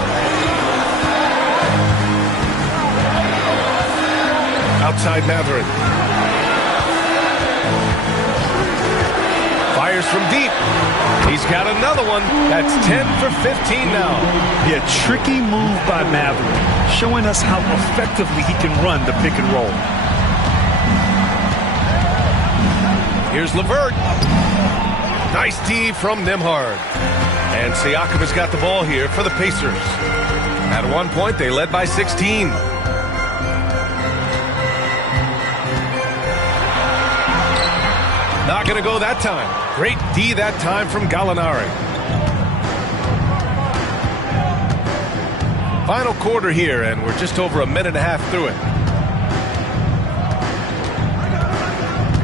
Outside Mathurin. Fires from deep. He's got another one. That's 10 for 15 now. Yeah, tricky move by Mathurin, showing us how effectively he can run the pick and roll. Here's LeVert. Nice D from Nembhard. And Siakam has got the ball here for the Pacers. At one point, they led by 16. Not going to go that time. Great D that time from Gallinari. Final quarter here, and we're just over a minute and a half through it.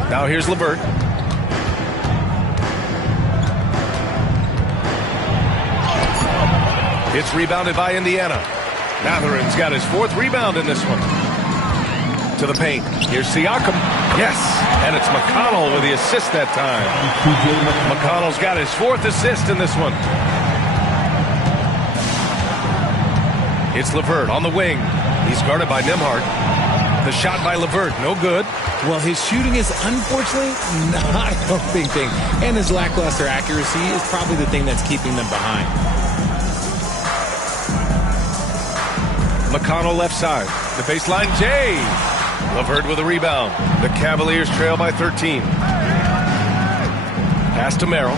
Now here's LeVert. It's rebounded by Indiana. Matherin's got his 4th rebound in this one. To the paint. Here's Siakam. Yes, and it's McConnell with the assist that time. McConnell's got his 4th assist in this one. It's LeVert on the wing. He's guarded by Nembhard. The shot by LeVert, no good. Well, his shooting is unfortunately not a big thing. And his lackluster accuracy is probably the thing that's keeping them behind. McConnell left side. The baseline, Jay. LeVert with a rebound. The Cavaliers trail by 13. Pass to Merrill.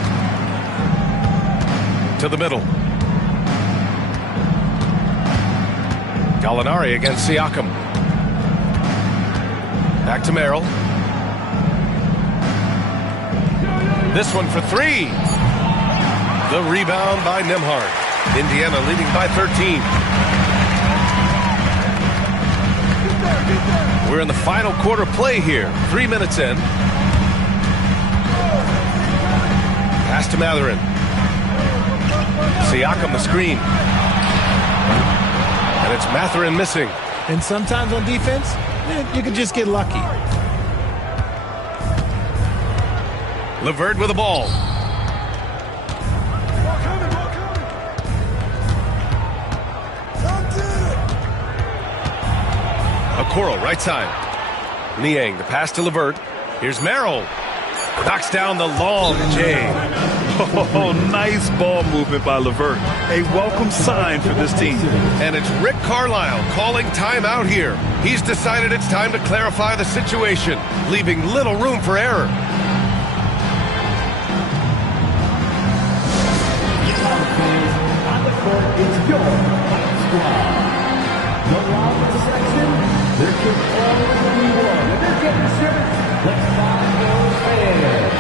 To the middle. Gallinari against Siakam. Back to Merrill. This one for 3. The rebound by Nembhard. Indiana leading by 13. We're in the final quarter play here. 3 minutes in. Pass to Matherin. Siakam the screen. And it's Matherin missing. And sometimes on defense, you can just get lucky. LeVert with the ball. Okoro, right side. Niang, the pass to LeVert. Here's Merrill. Knocks down the long J. Oh, nice ball movement by LeVert. A welcome sign for this team. And it's Rick Carlisle calling timeout here. He's decided it's time to clarify the situation, leaving little room for error. On the court is your squad. The Lava section, there can always be one. And they're getting serious. Let's find those fans.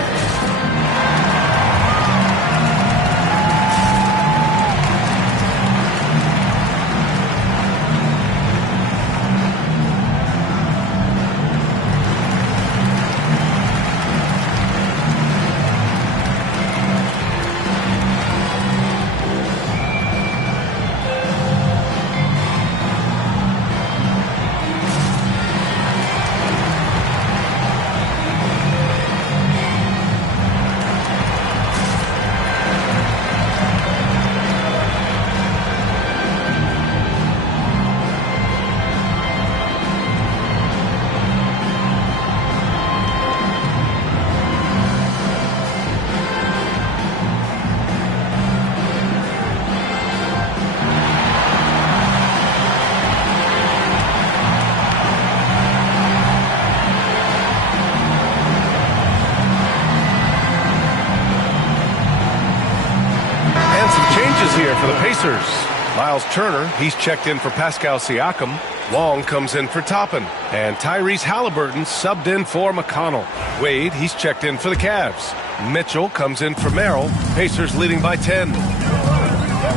Here for the Pacers. Miles Turner, he's checked in for Pascal Siakam. Long comes in for Toppin. And Tyrese Halliburton subbed in for McConnell. Wade, he's checked in for the Cavs. Mitchell comes in for Merrill. Pacers leading by 10.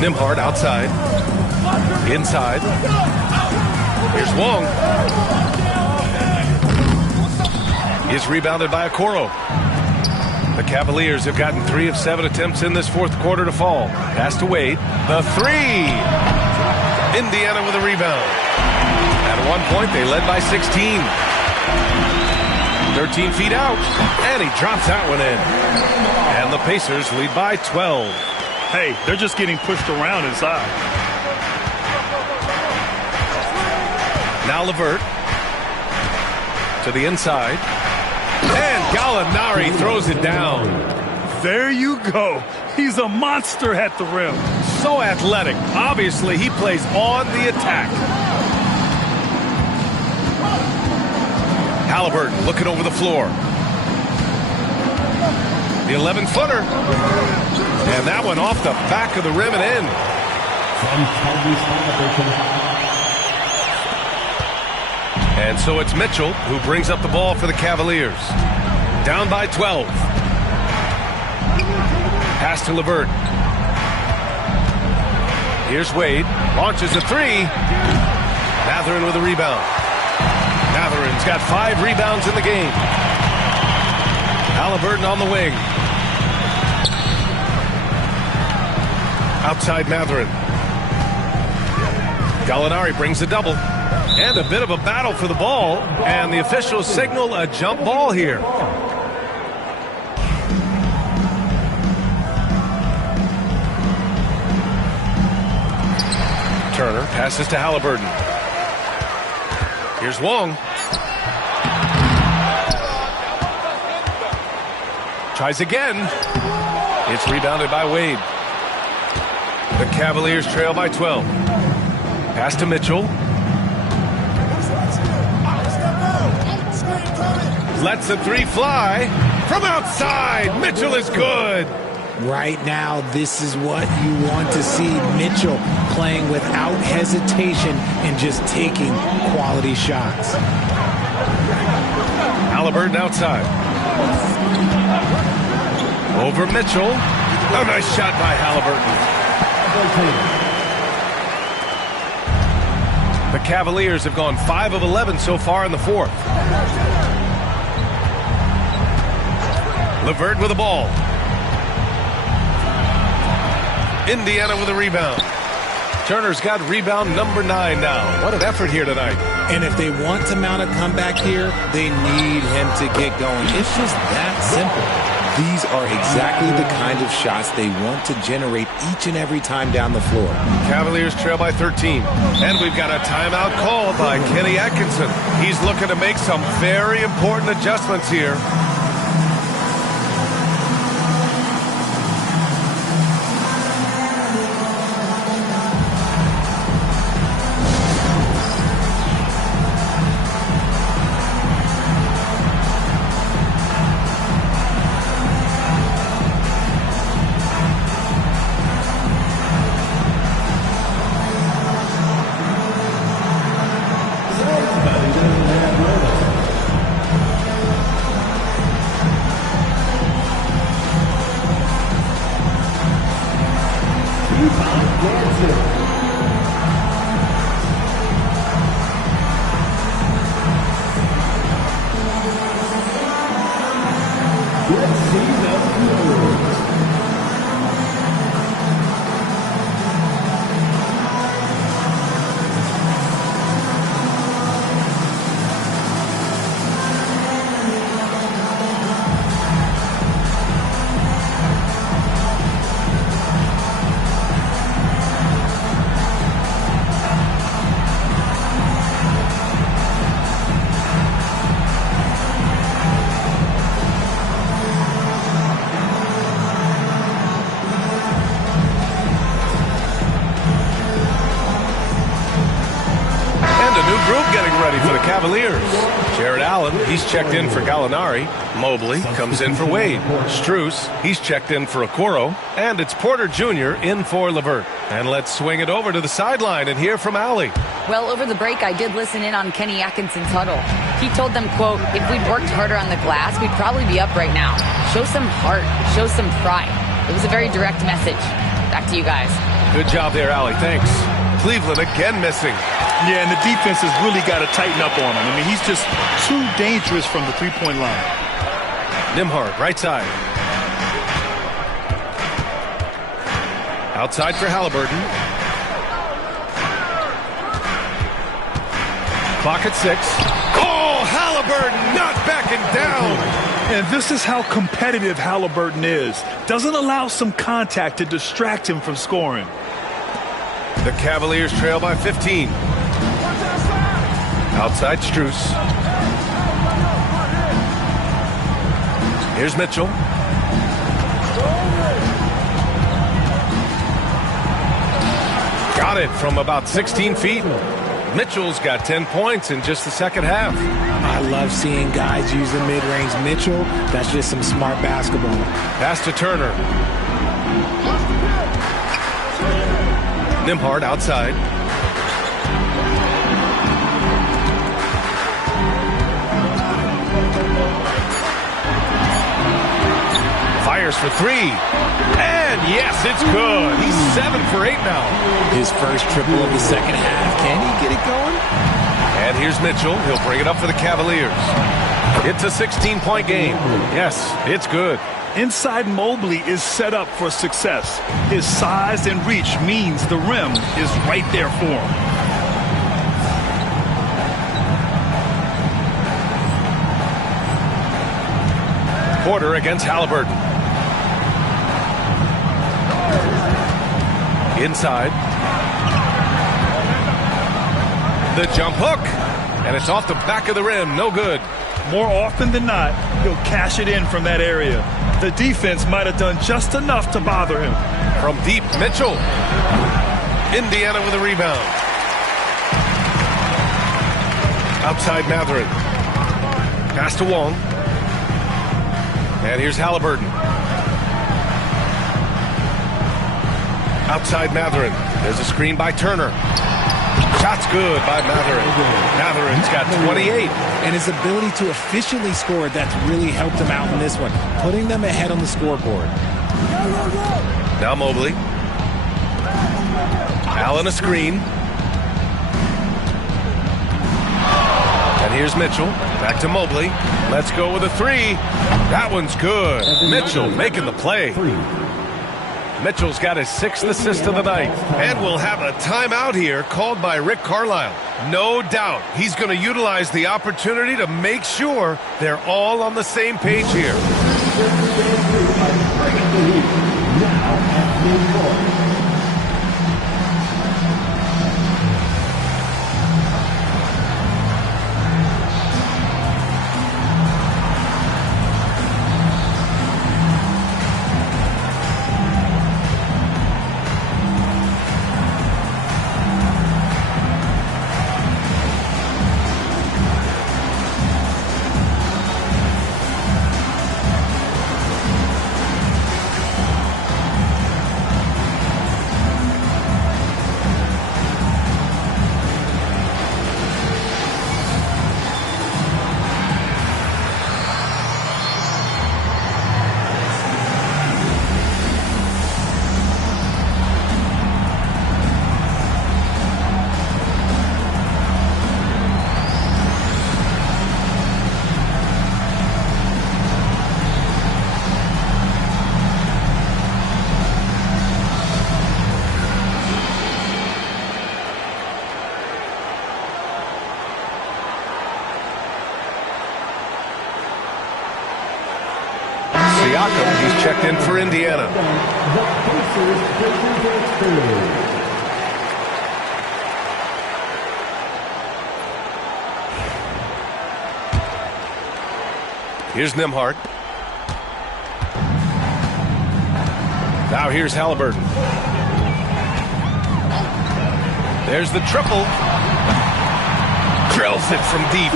Nembhard outside. Inside. Here's Wong. Is rebounded by Okoro. The Cavaliers have gotten 3 of 7 attempts in this fourth quarter to fall. Pass to Wade. The 3. Indiana with a rebound. At one point, they led by 16. 13 feet out. And he drops that one in. And the Pacers lead by 12. Hey, they're just getting pushed around inside. Now LeVert. To the inside. And Gallinari throws it down. There you go. He's a monster at the rim. So athletic. Obviously, he plays on the attack. Halliburton looking over the floor. The 11-footer. And that one off the back of the rim and in. And so it's Mitchell who brings up the ball for the Cavaliers. Down by 12. Pass to LeVert. Here's Wade. Launches a three. Mathurin with a rebound. Mathurin's got 5 rebounds in the game. Halliburton on the wing. Outside Mathurin. Gallinari brings a double. And a bit of a battle for the ball. And the officials signal a jump ball here. Turner passes to Halliburton. Here's Wong. Tries again. It's rebounded by Wade. The Cavaliers trail by 12. Pass to Mitchell. Lets the three fly. From outside, Mitchell is good. Right now, this is what you want to see. Mitchell playing without hesitation and just taking quality shots. Halliburton outside. Over Mitchell. A nice shot by Halliburton. The Cavaliers have gone 5 of 11 so far in the fourth. LeVert with the ball. Indiana with a rebound. Turner's got rebound number 9 now. What an effort here tonight. And if they want to mount a comeback here, they need him to get going. It's just that simple. These are exactly the kind of shots they want to generate each and every time down the floor. Cavaliers trail by 13. And we've got a timeout called by Kenny Atkinson. He's looking to make some very important adjustments here. Cavaliers. Jared Allen, he's checked in for Gallinari. Mobley comes in for Wade. Strus, he's checked in for Okoro. And it's Porter Jr. in for LeVert. And let's swing it over to the sideline and hear from Allie. Well, over the break, I did listen in on Kenny Atkinson's huddle. He told them, quote, if we'd worked harder on the glass, we'd probably be up right now. Show some heart. Show some pride. It was a very direct message. Back to you guys. Good job there, Allie. Thanks. Cleveland again missing. Yeah, and the defense has really got to tighten up on him. I mean, he's just too dangerous from the three-point line. Nembhard, right side. Outside for Halliburton. Clock at 6. Oh, Halliburton not backing down. And this is how competitive Halliburton is. Doesn't allow some contact to distract him from scoring. The Cavaliers trail by 15. Outside Strus. Here's Mitchell. Got it from about 16 feet. Mitchell's got 10 points in just the second half. I love seeing guys use the mid-range. Mitchell, that's just some smart basketball. Pass to Turner. Nembhard outside. Fires for three. And yes, it's good. He's 7 for 8 now. His first triple of the second half. Can he get it going? And here's Mitchell. He'll bring it up for the Cavaliers. It's a 16-point game. Yes, it's good. Inside Mobley is set up for success. His size and reach means the rim is right there for him. Porter against Halliburton. Inside. The jump hook. And it's off the back of the rim. No good. More often than not, he'll cash it in from that area. The defense might have done just enough to bother him. From deep, Mitchell. Indiana with a rebound. Outside Matherin. Pass to Wong. And here's Halliburton. Outside Matherin. There's a screen by Turner. Shot's good by Matherin. Matherin's got 28. And his ability to efficiently score, that's really helped him out in this one, putting them ahead on the scoreboard. Now Mobley. Allen a screen. And here's Mitchell. Back to Mobley. Let's go with a three. That one's good. Mitchell making the play. Mitchell's got his 6th assist of the night. And we'll have a timeout here called by Rick Carlisle. No doubt he's going to utilize the opportunity to make sure they're all on the same page here. He's checked in for Indiana. Here's Nembhard. Now here's Halliburton. There's the triple. Drills it from deep.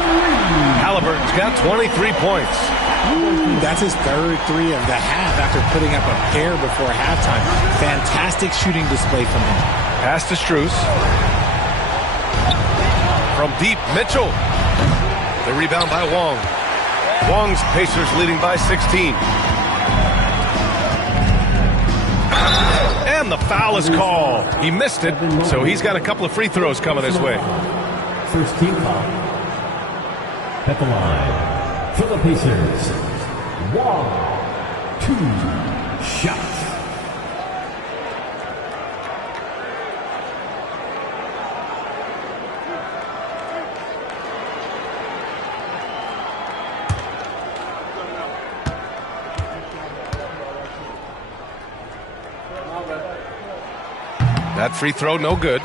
Halliburton's got 23 points. That's his 3rd three of the half after putting up a pair before halftime. Fantastic shooting display from him. Pass to Strus. From deep, Mitchell. The rebound by Wong. Wong's Pacers leading by 16. And the foul is called. He missed it, so he's got a couple of free throws coming his way. First team foul. At the line. For the Pacers, 1, 2 shots. That free throw, no good.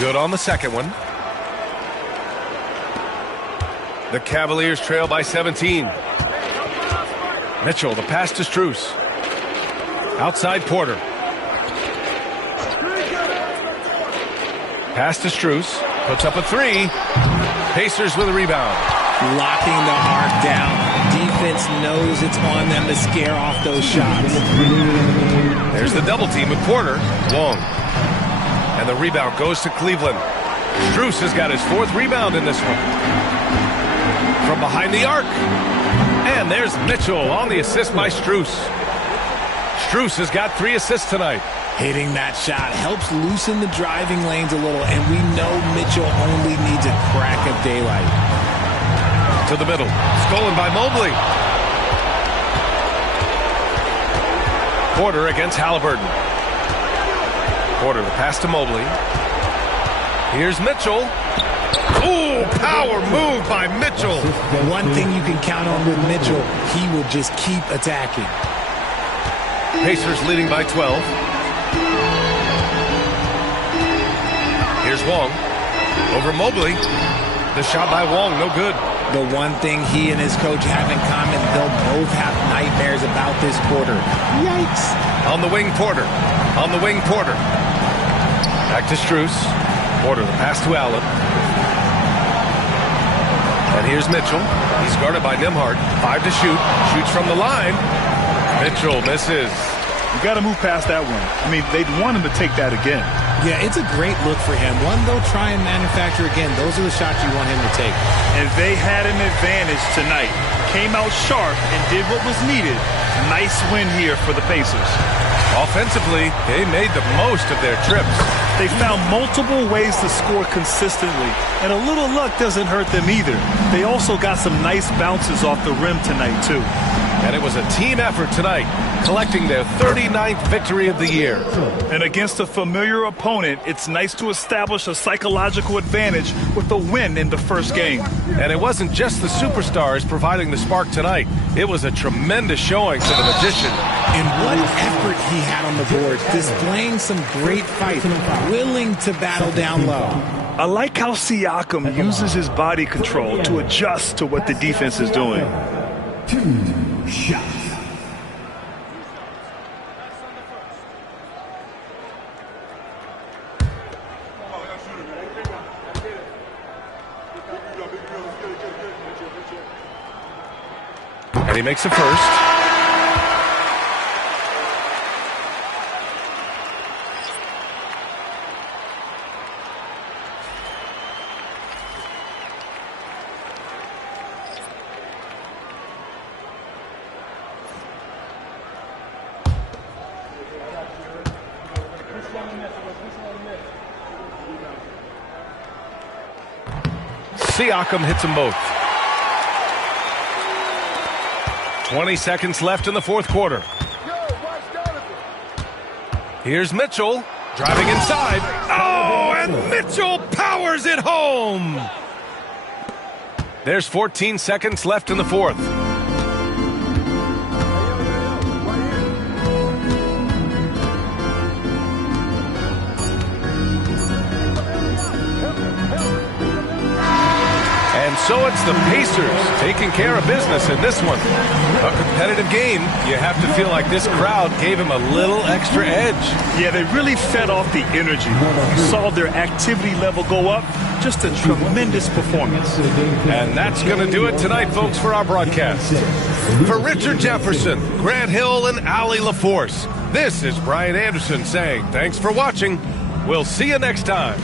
Good on the second one. The Cavaliers trail by 17. Mitchell, the pass to Strus. Outside Porter. Pass to Strus. Puts up a three. Pacers with a rebound. locking the arc down. Defense knows it's on them to scare off those shots. There's the double team with Porter. Wong. And the rebound goes to Cleveland. Strus has got his 4th rebound in this one. From behind the arc. And there's Mitchell on the assist by Strus. Strus has got 3 assists tonight. Hitting that shot helps loosen the driving lanes a little, and we know Mitchell only needs a crack of daylight. To the middle. Stolen by Mobley. Porter against Halliburton. Porter, the pass to Mobley. Here's Mitchell. Ooh, power move by Mitchell. One thing you can count on with Mitchell, he will just keep attacking. Pacers leading by 12. Here's Wong. Over Mobley. The shot by Wong, no good. The one thing he and his coach have in common, they'll both have nightmares about this quarter. Yikes. On the wing, Porter. On the wing, Porter. Back to Strus. Porter, the pass to Allen. And here's Mitchell. He's guarded by Nembhard. 5 to shoot. Shoots from the line. Mitchell misses. You got to move past that one. I mean, they'd want him to take that again. Yeah, it's a great look for him. One they'll try and manufacture again. Those are the shots you want him to take. And they had an advantage tonight. Came out sharp and did what was needed. Nice win here for the Pacers. Offensively, they made the most of their trips. They found multiple ways to score consistently, and a little luck doesn't hurt them either. They also got some nice bounces off the rim tonight, too. And it was a team effort tonight, collecting their 39th victory of the year. And against a familiar opponent, it's nice to establish a psychological advantage with a win in the first game. And it wasn't just the superstars providing the spark tonight. It was a tremendous showing for the Magician. And what effort he had on the boards, displaying some great fight, willing to battle down low. I like how Siakam uses his body control to adjust to what the defense is doing. 2 shots. And he makes a first. Siakam hits them both. 20 seconds left in the 4th quarter. Here's Mitchell driving inside. Oh, and Mitchell powers it home. There's 14 seconds left in the 4th. And so it's the Pacers taking care of business in this one. A competitive game. You have to feel like this crowd gave him a little extra edge. Yeah, they really fed off the energy. You saw their activity level go up. Just a tremendous performance. And that's going to do it tonight, folks, for our broadcast. For Richard Jefferson, Grant Hill, and Allie LaForce, this is Brian Anderson saying thanks for watching. We'll see you next time.